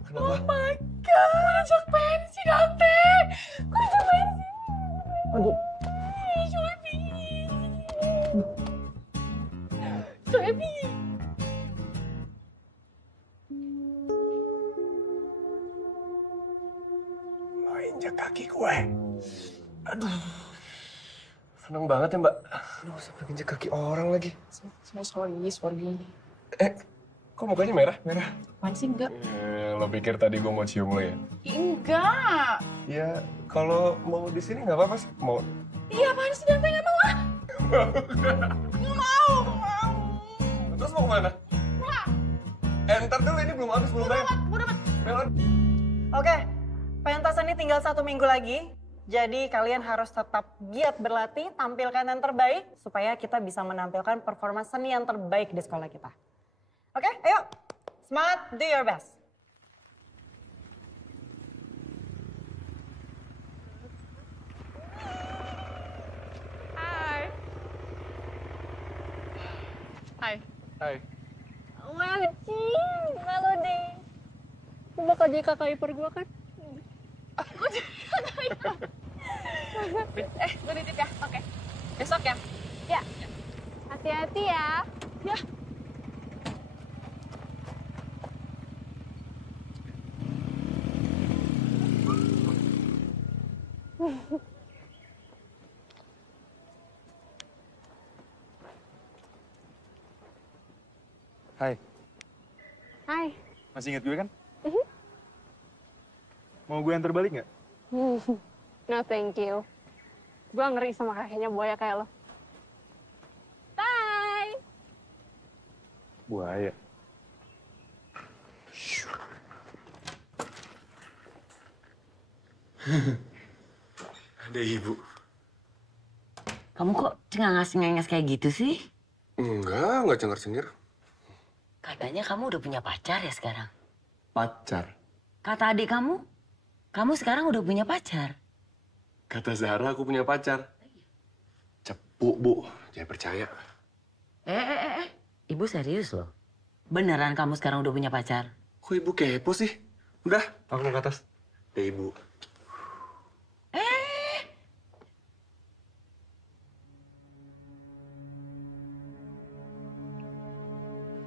Kenapa? Oh my god, ajak pensi Dante. Kok ajak pensi? Aduh. Soebi. Lo injak kaki gue. Aduh. Seneng banget ya, Mbak. Aduh, sampai injak kaki orang lagi. Sorry. Kok mukanya merah? Apaan sih enggak? Lo pikir tadi gue mau cium lo ya? Enggak. Ya, kalau mau di sini nggak apa-apa sih. Mau? Iya, apaan sih Dante? Nggak mau ah. Nggak mau. Terus mau kemana? Pulang. Ntar dulu, ini belum habis, belum bayar. Melon. Oke, pentas ini tinggal 1 minggu lagi. Jadi kalian harus tetap giat berlatih, tampilkan yang terbaik supaya kita bisa menampilkan performa seni yang terbaik di sekolah kita. Oke, ayo. Semangat, do your best. Hai. Wajib, Melody. Lu bakal jadi kakak ipar gue kan? Gue jadi kakak ipar. Gue nitip ya. Oke. Besok ya. Ya. Hati-hati ya. Ya. Hai, Hai. masih inget gue kan? Mau gue antar balik nggak? No thank you. Gue ngeri sama kakeknya buaya kayak lo. Bye. Buaya. Ada ibu. Kamu kok cengangas-cengenges kayak gitu sih? Enggak cengar-cengir. Katanya kamu udah punya pacar ya sekarang? Pacar. Kata adik kamu sekarang udah punya pacar. Kata Zahra aku punya pacar. Cepu, Bu. Jangan percaya. Ibu serius loh. Beneran kamu sekarang udah punya pacar? Kok ibu kepo sih? Udah, aku mau ke atas. Ibu.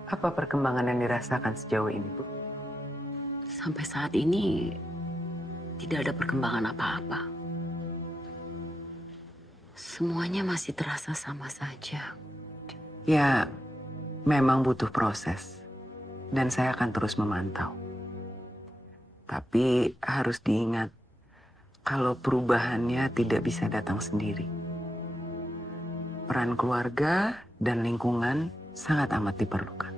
Apa perkembangan yang dirasakan sejauh ini, Bu? Sampai saat ini tidak ada perkembangan apa-apa. Semuanya masih terasa sama saja. Ya, memang butuh proses. Dan saya akan terus memantau. Tapi harus diingat, kalau perubahannya tidak bisa datang sendiri. Peran keluarga dan lingkungan sangat amat diperlukan.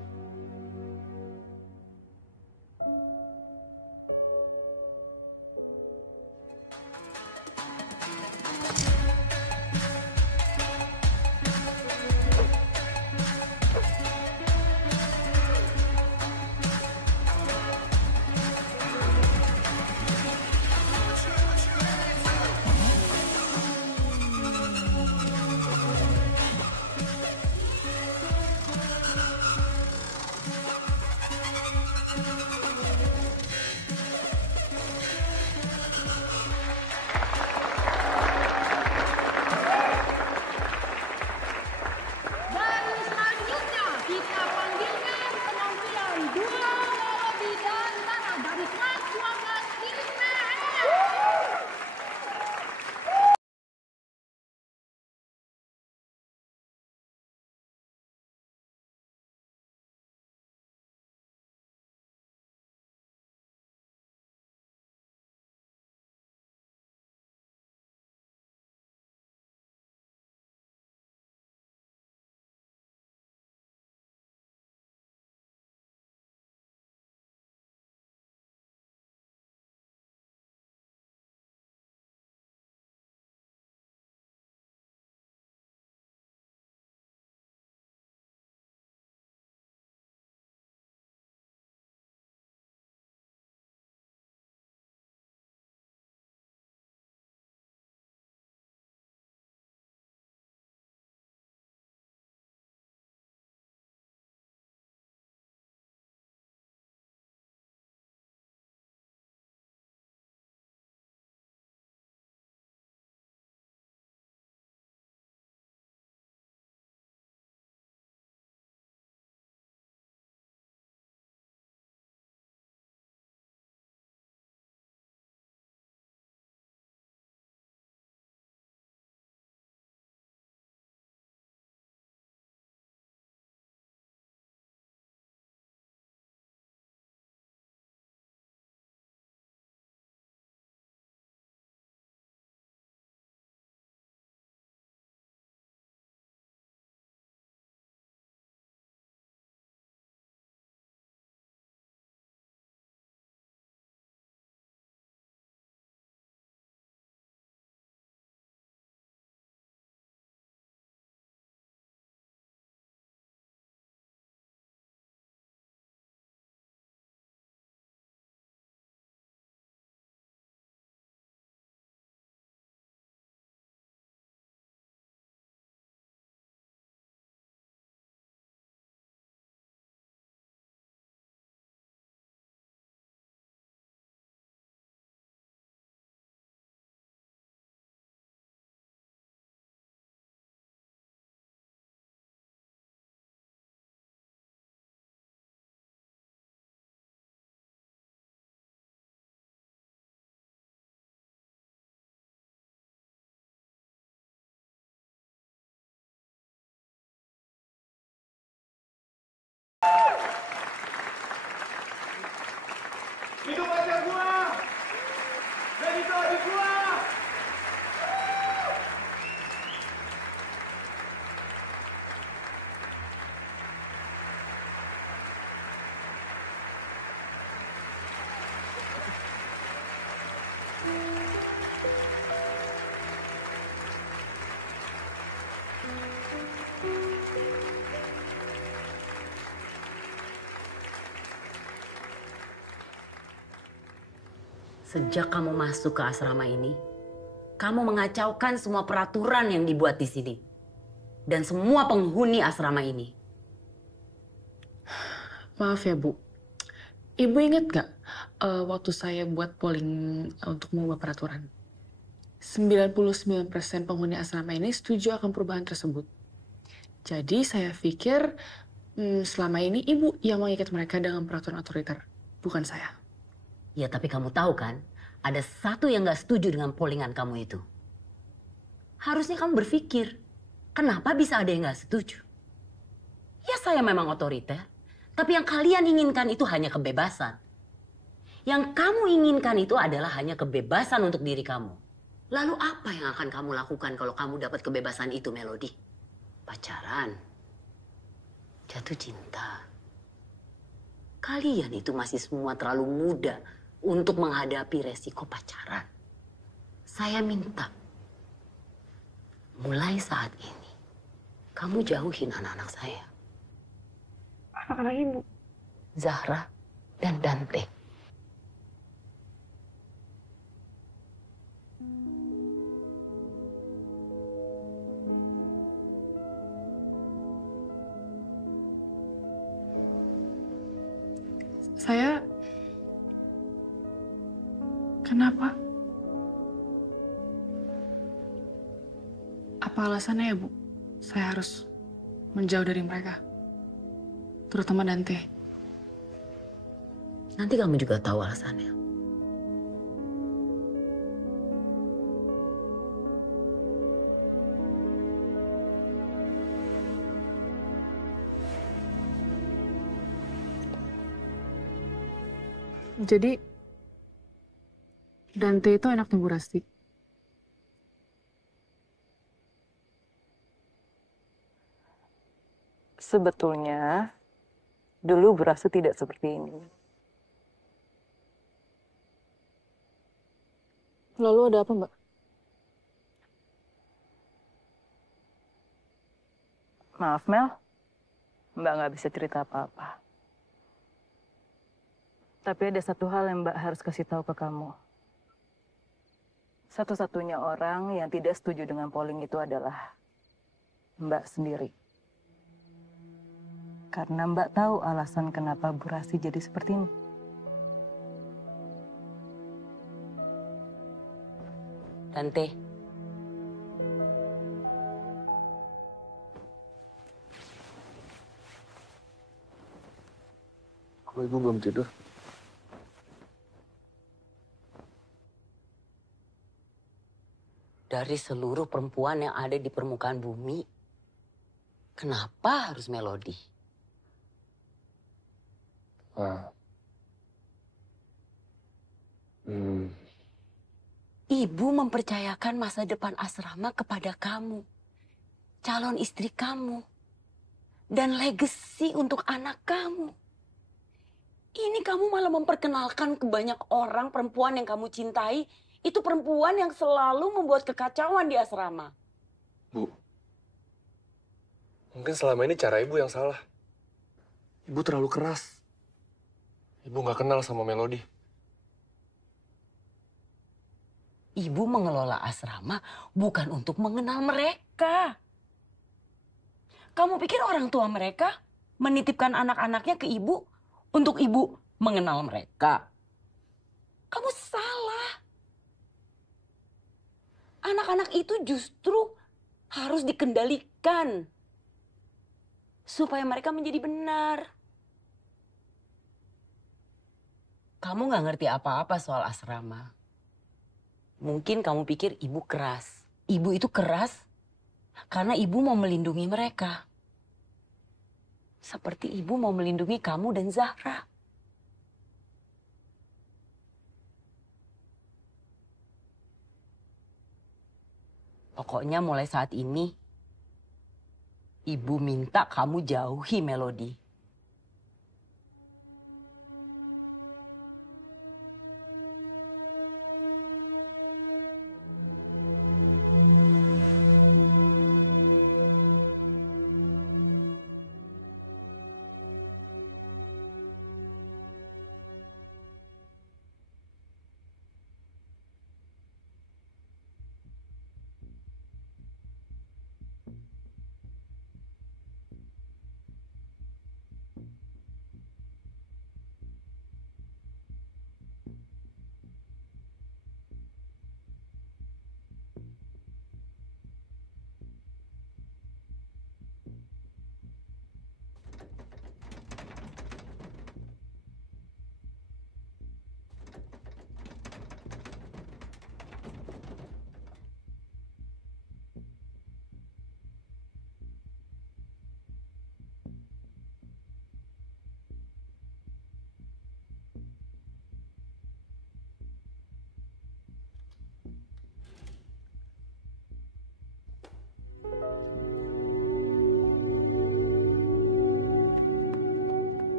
Hidup pacar gua! Dan itu adik gua! Sejak kamu masuk ke asrama ini, kamu mengacaukan semua peraturan yang dibuat di sini. Dan semua penghuni asrama ini. Maaf ya, Bu. Ibu ingat nggak waktu saya buat polling untuk mengubah peraturan? 99% penghuni asrama ini setuju akan perubahan tersebut. Jadi saya pikir Selama ini ibu yang mengikat mereka dengan peraturan otoriter, bukan saya. Ya tapi kamu tahu kan, ada satu yang gak setuju dengan pollingan kamu itu. Harusnya kamu berpikir, kenapa bisa ada yang gak setuju? Ya saya memang otoriter, tapi yang kalian inginkan itu hanya kebebasan. Yang kamu inginkan itu adalah hanya kebebasan untuk diri kamu. Lalu apa yang akan kamu lakukan kalau kamu dapat kebebasan itu, Melody? Pacaran, jatuh cinta. Kalian itu masih semua terlalu muda untuk menghadapi resiko pacaran. Saya minta, mulai saat ini, kamu jauhin anak-anak saya. Anak-anak ibu. Zahra dan Dante. Saya... Kenapa? Apa alasannya ya, Bu? Saya harus menjauh dari mereka. Terutama Dante. Nanti kamu juga tahu alasannya. Jadi, Dante itu anaknya Bu Rasti. Sebetulnya, dulu Bu Rasti tidak seperti ini. Lalu ada apa, Mbak? Maaf, Mel. Mbak nggak bisa cerita apa-apa. Tapi ada satu hal yang Mbak harus kasih tahu ke kamu. Satu-satunya orang yang tidak setuju dengan polling itu adalah Mbak sendiri. Karena Mbak tahu alasan kenapa Bu Rasti jadi seperti ini. Tante. Kok ibu belum tidur? Dari seluruh perempuan yang ada di permukaan bumi, kenapa harus Melody? Ibu mempercayakan masa depan asrama kepada kamu, calon istri kamu, dan legasi untuk anak kamu. Ini kamu malah memperkenalkan ke banyak orang perempuan yang kamu cintai, itu perempuan yang selalu membuat kekacauan di asrama. Bu, mungkin selama ini cara ibu yang salah. Ibu terlalu keras. Ibu nggak kenal sama Melody. Ibu mengelola asrama bukan untuk mengenal mereka. Kamu pikir orang tua mereka menitipkan anak-anaknya ke ibu untuk ibu mengenal mereka? Kamu salah. Anak-anak itu justru harus dikendalikan supaya mereka menjadi benar. Kamu nggak ngerti apa-apa soal asrama. Mungkin kamu pikir ibu keras. Ibu itu keras karena ibu mau melindungi mereka. Seperti ibu mau melindungi kamu dan Zahra. Pokoknya mulai saat ini, ibu minta kamu jauhi Melody.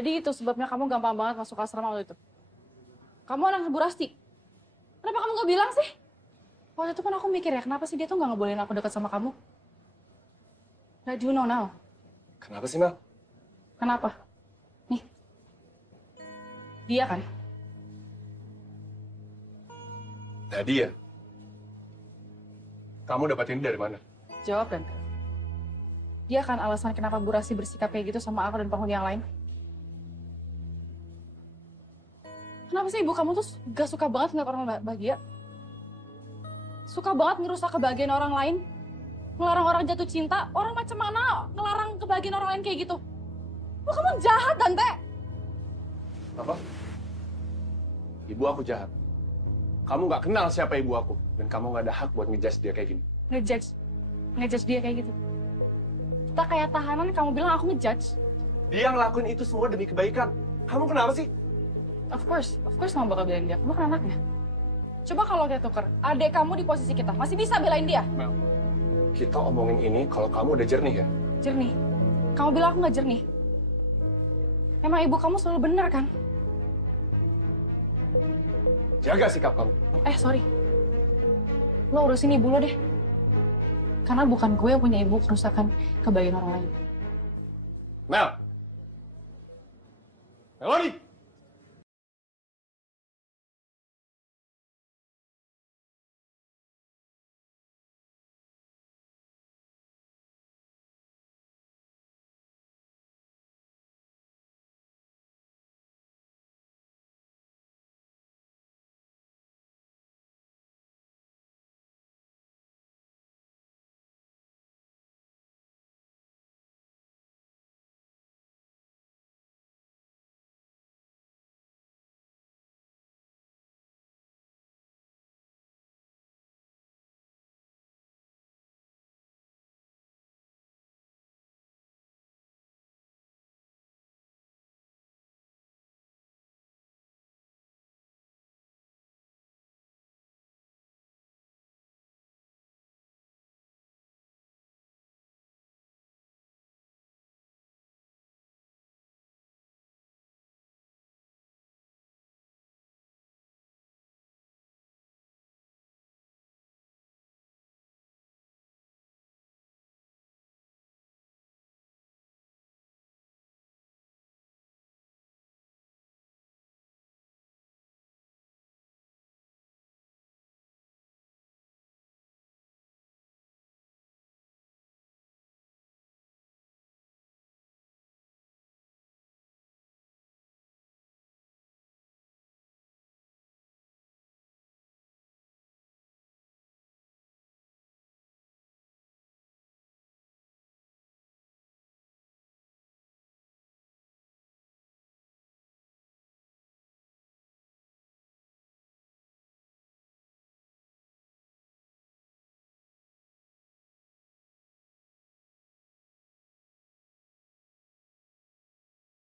Jadi itu sebabnya kamu gampang banget masuk asrama waktu itu. Kamu anak Ibu Rasti. Kenapa kamu nggak bilang sih? Waktu itu kan aku mikir ya, kenapa sih dia tuh nggak ngebolehin aku dekat sama kamu? Nah, do you know now? Kenapa sih, Mel? Kenapa? Nih. Dia kan? Nadia. Kamu dapat ini dari mana? Jawab, Dante. Dia kan alasan kenapa Bu Rasti bersikap kayak gitu sama aku dan penghuni yang lain. Kenapa sih ibu kamu tuh gak suka banget ngeliat orang bahagia? Suka banget ngerusak kebahagiaan orang lain? Ngelarang orang jatuh cinta? Orang macam mana ngelarang kebahagiaan orang lain kayak gitu? Lu kamu jahat, Dante! Apa? Ibu aku jahat. Kamu nggak kenal siapa ibu aku. Dan kamu nggak ada hak buat ngejudge dia kayak gini. Ngejudge dia kayak gitu. Kita kayak tahanan, kamu bilang aku ngejudge. Dia ngelakuin itu semua demi kebaikan. Kamu kenapa sih? Of course kamu bakal belain dia. Kamu kan anaknya. Coba kalau kita tuker, adik kamu di posisi kita, masih bisa belain dia? Mel, kita omongin ini kalau kamu udah jernih ya? Jernih? Kamu bilang aku nggak jernih? Emang ibu kamu selalu benar kan? Jaga sikap kamu. Sorry. Lo urusin ibu lo deh. Karena bukan gue yang punya ibu kerusakan kebahagiaan orang lain. Mel! Melody!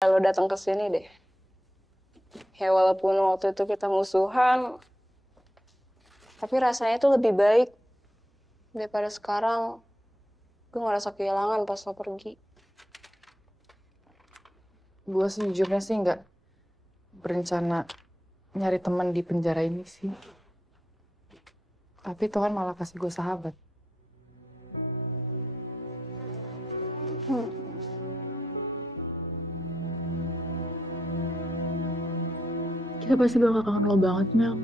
Lo datang ke sini deh. Ya walaupun waktu itu kita musuhan, tapi rasanya tuh lebih baik daripada sekarang. Gue ngerasa kehilangan pas lo pergi. Gue sejujurnya sih nggak berencana nyari teman di penjara ini sih. Tapi Tuhan malah kasih gue sahabat. Kita pasti bakal kangen lo banget, Mel.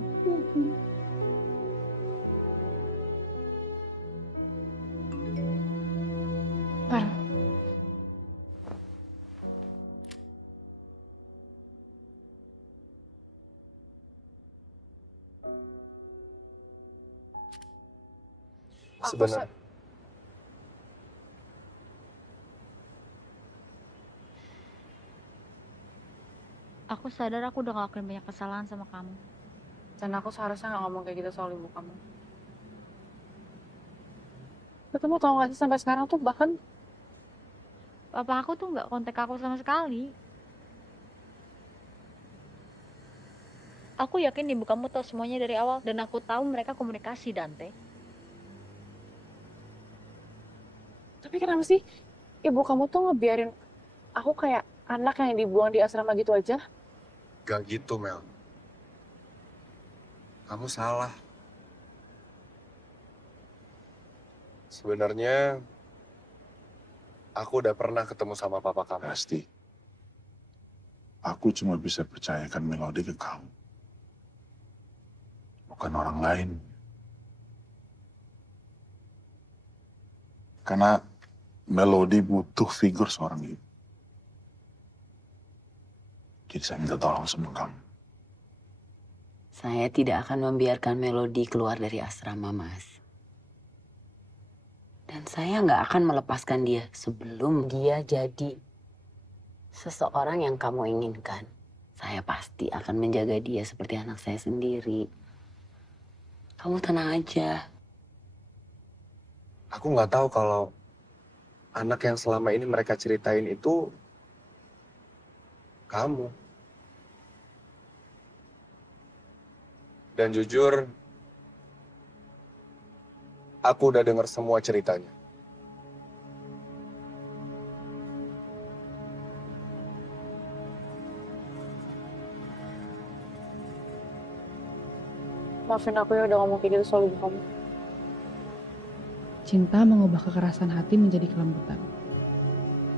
Par. Sebenarnya. Aku sadar aku udah ngelakuin banyak kesalahan sama kamu. Dan aku seharusnya nggak ngomong kayak gitu soal ibu kamu. Kamu tau gak sih sampai sekarang tuh bahkan Papa aku tuh nggak kontak aku sama sekali. Aku yakin ibu kamu tahu semuanya dari awal dan aku tahu mereka komunikasi, Dante. Tapi kenapa sih ibu kamu tuh ngebiarin aku kayak Anak yang dibuang di asrama gitu aja? Gak gitu, Mel. Kamu salah. Sebenarnya, aku udah pernah ketemu sama papa kamu. Pasti. Aku cuma bisa percayakan Melody ke kamu. Bukan orang lain. Karena Melody butuh figur seorang ibu. Jadi saya minta tolong sama kamu. Saya tidak akan membiarkan Melody keluar dari asrama, Mas. Dan saya nggak akan melepaskan dia sebelum dia jadi seseorang yang kamu inginkan. Saya pasti akan menjaga dia seperti anak saya sendiri. Kamu tenang aja. Aku nggak tahu kalau anak yang selama ini mereka ceritain itu kamu. Dan jujur, aku udah dengar semua ceritanya. Maafin aku ya udah ngomong kayak gitu soal ibu kamu. Cinta mengubah kekerasan hati menjadi kelembutan.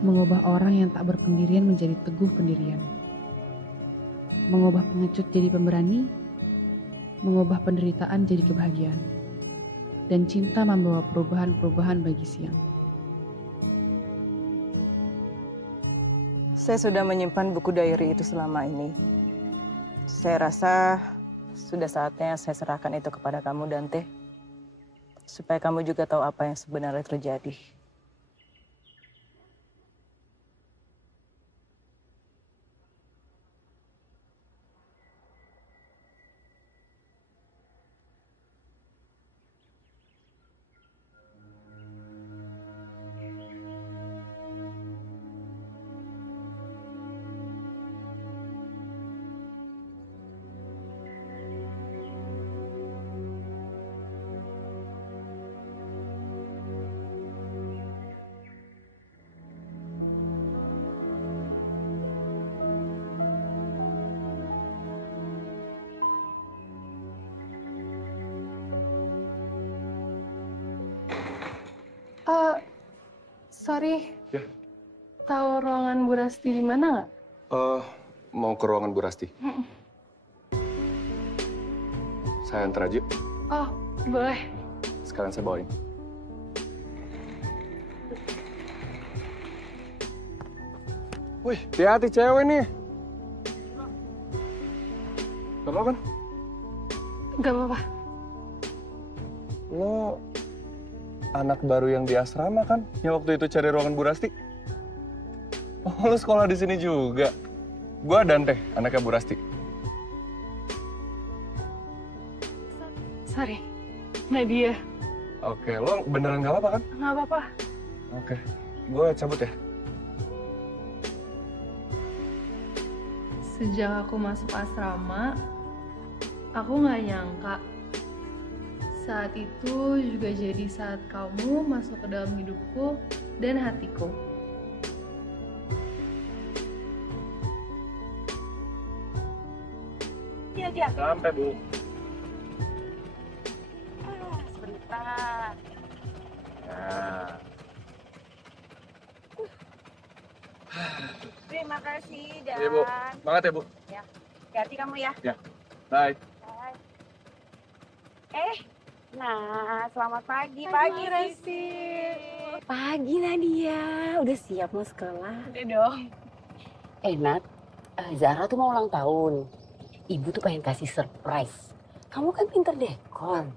Mengubah orang yang tak berpendirian menjadi teguh pendirian. Mengubah pengecut jadi pemberani. Mengubah penderitaan jadi kebahagiaan. Dan cinta membawa perubahan-perubahan bagi siang. Saya sudah menyimpan buku diary itu selama ini. Saya rasa sudah saatnya saya serahkan itu kepada kamu, Dante. Supaya kamu juga tahu apa yang sebenarnya terjadi. Sorry. Ya. Tahu ruangan Bu Rasti di mana nggak? Mau ke ruangan Bu Rasti? Saya antar aja. Oh, boleh. Sekarang saya bawain. Wih, hati-hati cewek nih. Gak apa-apa kan? Gak apa-apa. Lo anak baru yang di asrama kan? Yang waktu itu cari ruangan Bu Rasti? Oh, lo sekolah di sini juga? Gua Dante, anaknya Bu Rasti. Sorry, Nadia. Oke, lo beneran gak apa-apa kan? Nggak apa-apa. Oke, gue cabut ya. Sejak aku masuk asrama, aku nggak nyangka saat itu juga jadi saat kamu masuk ke dalam hidupku dan hatiku. Iya. Sampai, Bu. Sebentar. Nah. Terima kasih, Dan. Iya, Bu. Semangat ya, Bu. Ya. Hati-hati kamu ya. Ya. Bye. Bye. Nah, selamat pagi. Pagi, Resti. Pagi Nadia, udah siap mau sekolah? Udah dong. Nat, Zara tuh mau ulang tahun. Ibu tuh pengen kasih surprise. Kamu kan pinter dekor.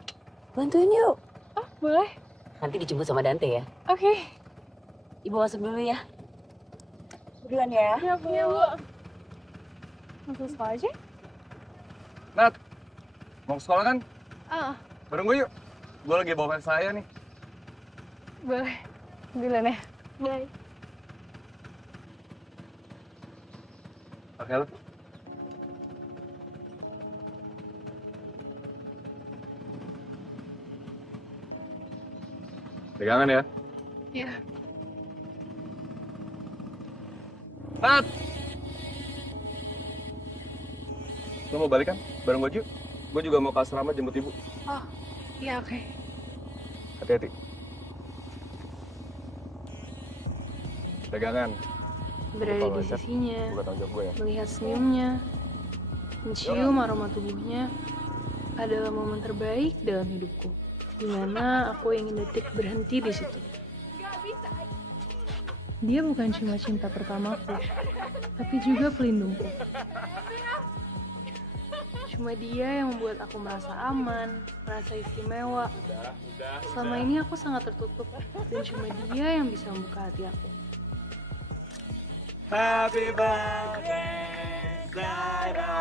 Bantuin yuk. Oh, boleh. Nanti dijemput sama Dante ya. Oke. Ibu masuk dulu ya. Duluan ya. Iya, Bu. Masuk sekolah aja? Nat, mau ke sekolah kan? Ah, Bareng gue yuk. Gue lagi bawa fans saya nih. boleh. Duluan ya. Bye. Oke, lo. Pegangan ya. Iya. Nat! Lo mau balik kan? Bareng gue, Ju? Gue juga mau ke asrama jemput ibu. Oh, iya oke. Hati-hati. Pegangan. Berada Kalau di lecet, sisinya, bukan tanggung jawab gue ya. melihat senyumnya, mencium aroma tubuhnya, adalah momen terbaik dalam hidupku. Di mana aku ingin detik berhenti di situ. Dia bukan cuma cinta pertamaku, tapi juga pelindungku. Cuma dia yang membuat aku merasa aman, merasa istimewa. Selama ini aku sangat tertutup, dan cuma dia yang bisa membuka hati aku. Happy birthday, Zara.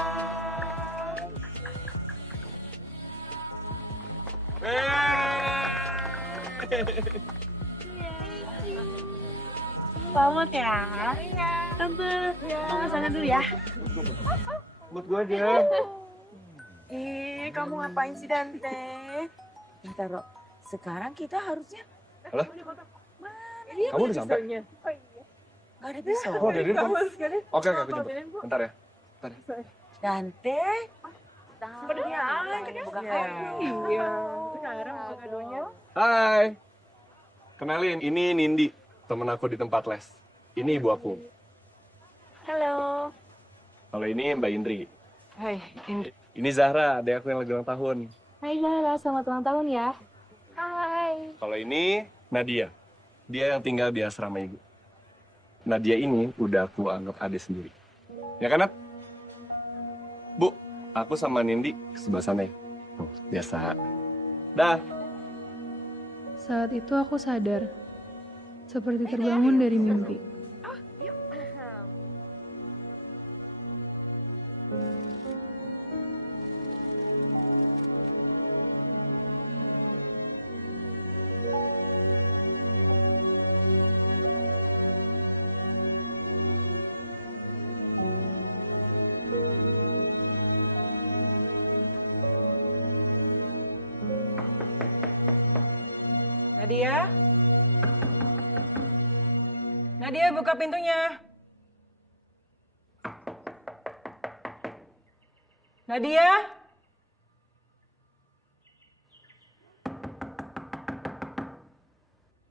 Selamat ya. Tante, tante sana dulu ya. Buat gue aja. Kamu ngapain sih, Dante? Bentar, Ro. Sekarang kita harusnya... Halo? Kamu udah sampai? Oh iya. Gak ada pisau. Oh, udah di depan. Oke, aku jemput. Bentar ya. Bentar ya. Dante. Sepertinya aja. Buka kado. Iya. Sekarang buka kadonya. Hai. Kenalin, ini Nindi, temen aku di tempat les. Ini ibu aku. Halo. Kalau ini Mbak Indri. Hai, Indri. Ini Zahra, adik aku yang lagi ulang tahun. Hai Zahra, selamat ulang tahun ya. Hai. Kalau ini Nadia. Dia yang tinggal di asrama ibu. Nadia ini udah aku anggap adik sendiri. Ya kan, Nat? Bu, aku sama Nindi ke sebelah sana ya. Biasa. Dah. Saat itu aku sadar, seperti terbangun dari mimpi. Nadia? Nadia, buka pintunya. Nadia?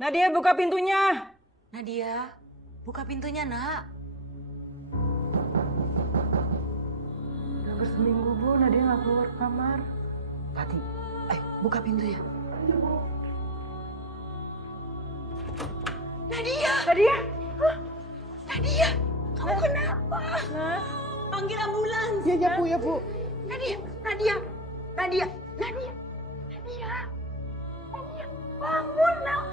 Nadia, buka pintunya. Nadia, buka pintunya, Nak. Udah hampir seminggu, Bu. Nadia nggak keluar kamar. Tati, buka pintunya. Nadia! Nadia! Hah? Nadia! Kamu kenapa? Panggil ambulans. Iya, Bu, ya, Bu. Nadia! Nadia! Nadia! Nadia! Nadia! Nadia! Bangun, Nak!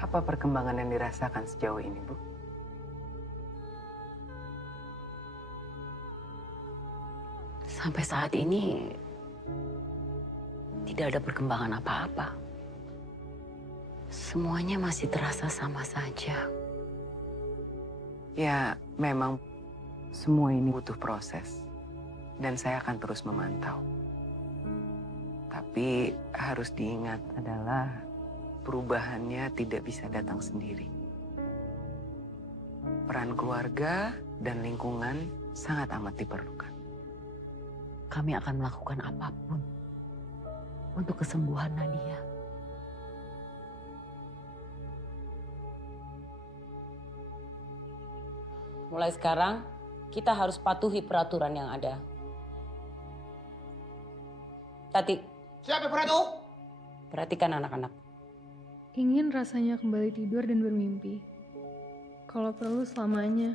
Apa perkembangan yang dirasakan sejauh ini, Bu? Sampai saat ini tidak ada perkembangan apa-apa. Semuanya masih terasa sama saja. Ya, memang semua ini butuh proses. Dan saya akan terus memantau. Tapi harus diingat adalah perubahannya tidak bisa datang sendiri. Peran keluarga dan lingkungan sangat amat diperlukan. Kami akan melakukan apapun untuk kesembuhan Nadia. Mulai sekarang, kita harus patuhi peraturan yang ada. Tati. Siapa Pratu? Perhatikan anak-anak. Ingin rasanya kembali tidur dan bermimpi. Kalau perlu selamanya.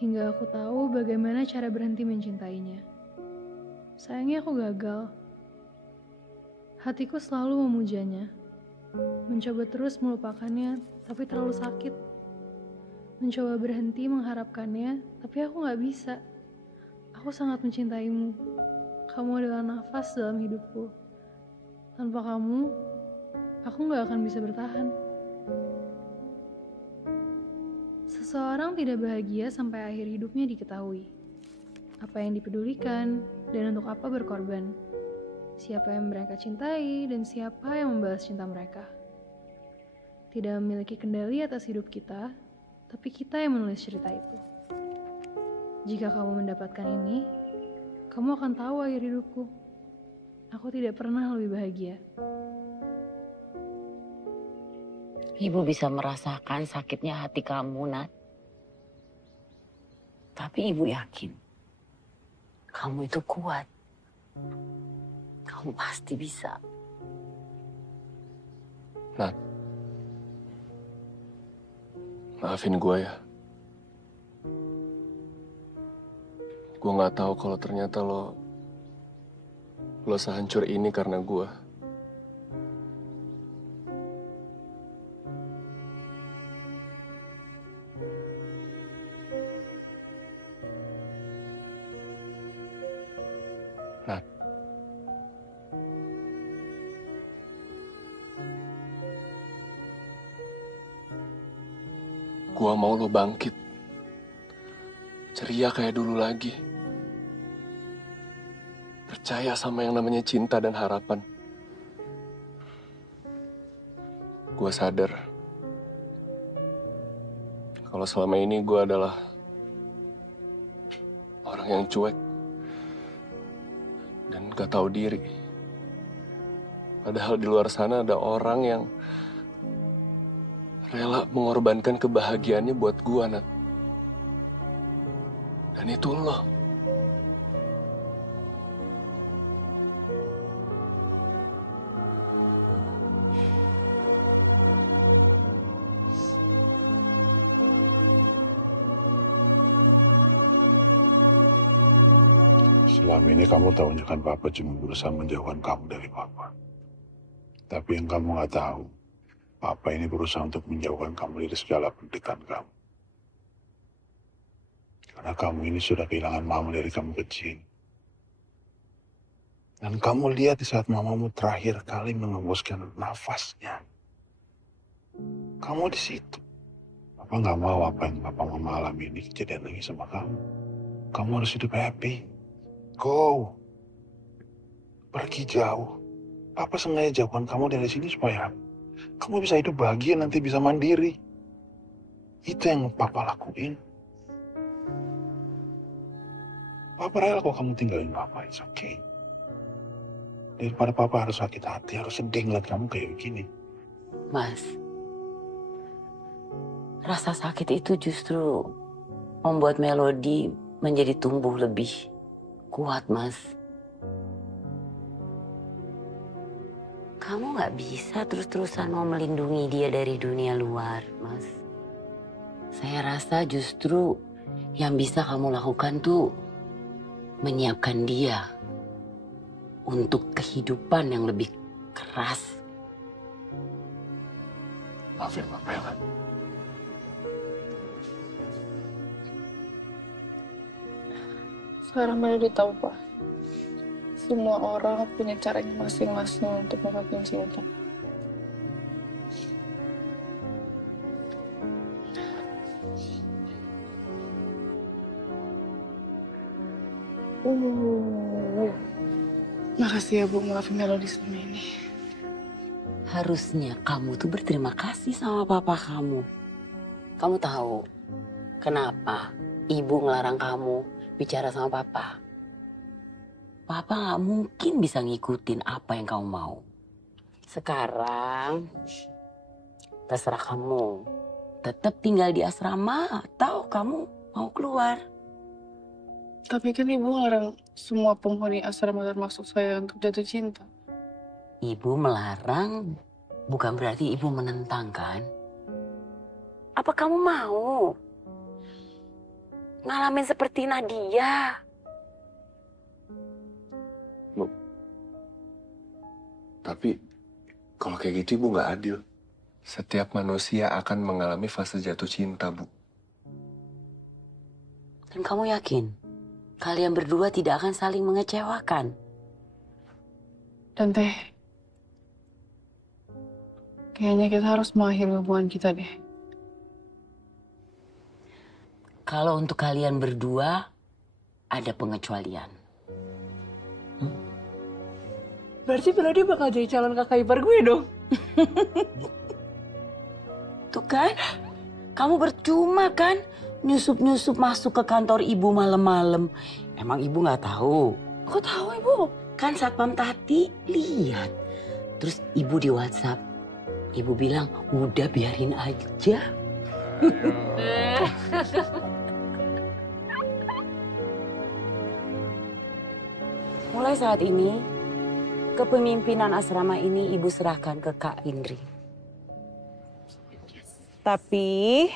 Hingga aku tahu bagaimana cara berhenti mencintainya. Sayangnya aku gagal. Hatiku selalu memujanya. Mencoba terus melupakannya, tapi terlalu sakit. Mencoba berhenti mengharapkannya, tapi aku gak bisa. Aku sangat mencintaimu. Kamu adalah nafas dalam hidupku. Tanpa kamu, aku gak akan bisa bertahan. Seseorang tidak bahagia sampai akhir hidupnya diketahui. Apa yang dipedulikan, dan untuk apa berkorban. Siapa yang mereka cintai, dan siapa yang membalas cinta mereka. tidak memiliki kendali atas hidup kita, tapi kita yang menulis cerita itu. Jika kamu mendapatkan ini, kamu akan tahu akhir hidupku. Aku tidak pernah lebih bahagia. Ibu bisa merasakan sakitnya hati kamu, Nat. Tapi ibu yakin, kamu itu kuat. Kamu pasti bisa. Nat, maafin gue ya. Gue nggak tahu kalau ternyata lo sehancur ini karena gue. Nat. Gua mau lo bangkit. Ceria kayak dulu lagi. Percaya sama yang namanya cinta dan harapan. Gua sadar kalau selama ini gua adalah orang yang cuek dan gak tahu diri. Padahal di luar sana ada orang yang rela mengorbankan kebahagiaannya buat gua, Nat. Dan itu lo. Selama ini kamu tahunya kan Papa cuma berusaha menjauhkan kamu dari Papa. Tapi yang kamu nggak tahu, Papa ini berusaha untuk menjauhkan kamu dari segala pendidikan kamu. Karena kamu ini sudah kehilangan mama dari kamu kecil. Dan kamu lihat di saat mamamu terakhir kali mengembuskan nafasnya. Kamu di situ. Papa nggak mau apa yang Papa Mama alami ini kejadian lagi sama kamu. Kamu harus hidup happy. Go. Pergi jauh. Papa sengaja jauhkan kamu dari sini supaya kamu bisa hidup bahagia, nanti bisa mandiri. Itu yang Papa lakuin. Papa rela kok kamu tinggalin Papa, it's okay. Daripada Papa harus sakit hati, harus sedih ngeliat kamu kayak begini. Mas, rasa sakit itu justru membuat Melody menjadi tumbuh lebih kuat, Mas. Kamu nggak bisa terus-terusan mau melindungi dia dari dunia luar, Mas. Saya rasa justru yang bisa kamu lakukan tuh menyiapkan dia untuk kehidupan yang lebih keras. Maafin Papa ya, kan? Sekarang Melody tahu, Pak. Semua orang punya caranya masing-masing untuk mengungkapkan cinta. Makasih ya, Bu, maafin Melody selama ini. Harusnya kamu tuh berterima kasih sama papa kamu. Kamu tahu kenapa ibu ngelarang kamu bicara sama papa? Papa nggak mungkin bisa ngikutin apa yang kamu mau. Sekarang terserah kamu. Tetap tinggal di asrama atau kamu mau keluar. Tapi kan Ibu ngelarang semua penghuni asrama termasuk saya untuk jatuh cinta. Ibu melarang bukan berarti ibu menentang, kan? Apa kamu mau ngalamin seperti Nadia? Bu, tapi kalau kayak gitu Ibu nggak adil. Setiap manusia akan mengalami fase jatuh cinta, Bu. Dan kamu yakin kalian berdua tidak akan saling mengecewakan? Dan Teh, kayaknya kita harus mengakhiri hubungan kita deh. Kalau untuk kalian berdua, ada pengecualian. Berarti Melody bakal jadi calon kakak ipar gue dong? kan? Kamu percuma kan? Nyusup-nyusup masuk ke kantor ibu malam-malam. Emang ibu nggak tahu? Kok tahu ibu? Kan Satpam Tati lihat. Terus ibu di WhatsApp. Ibu bilang, udah biarin aja. Mulai saat ini, kepemimpinan asrama ini ibu serahkan ke Kak Indri. Tapi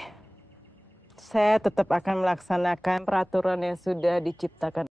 saya tetap akan melaksanakan peraturan yang sudah diciptakan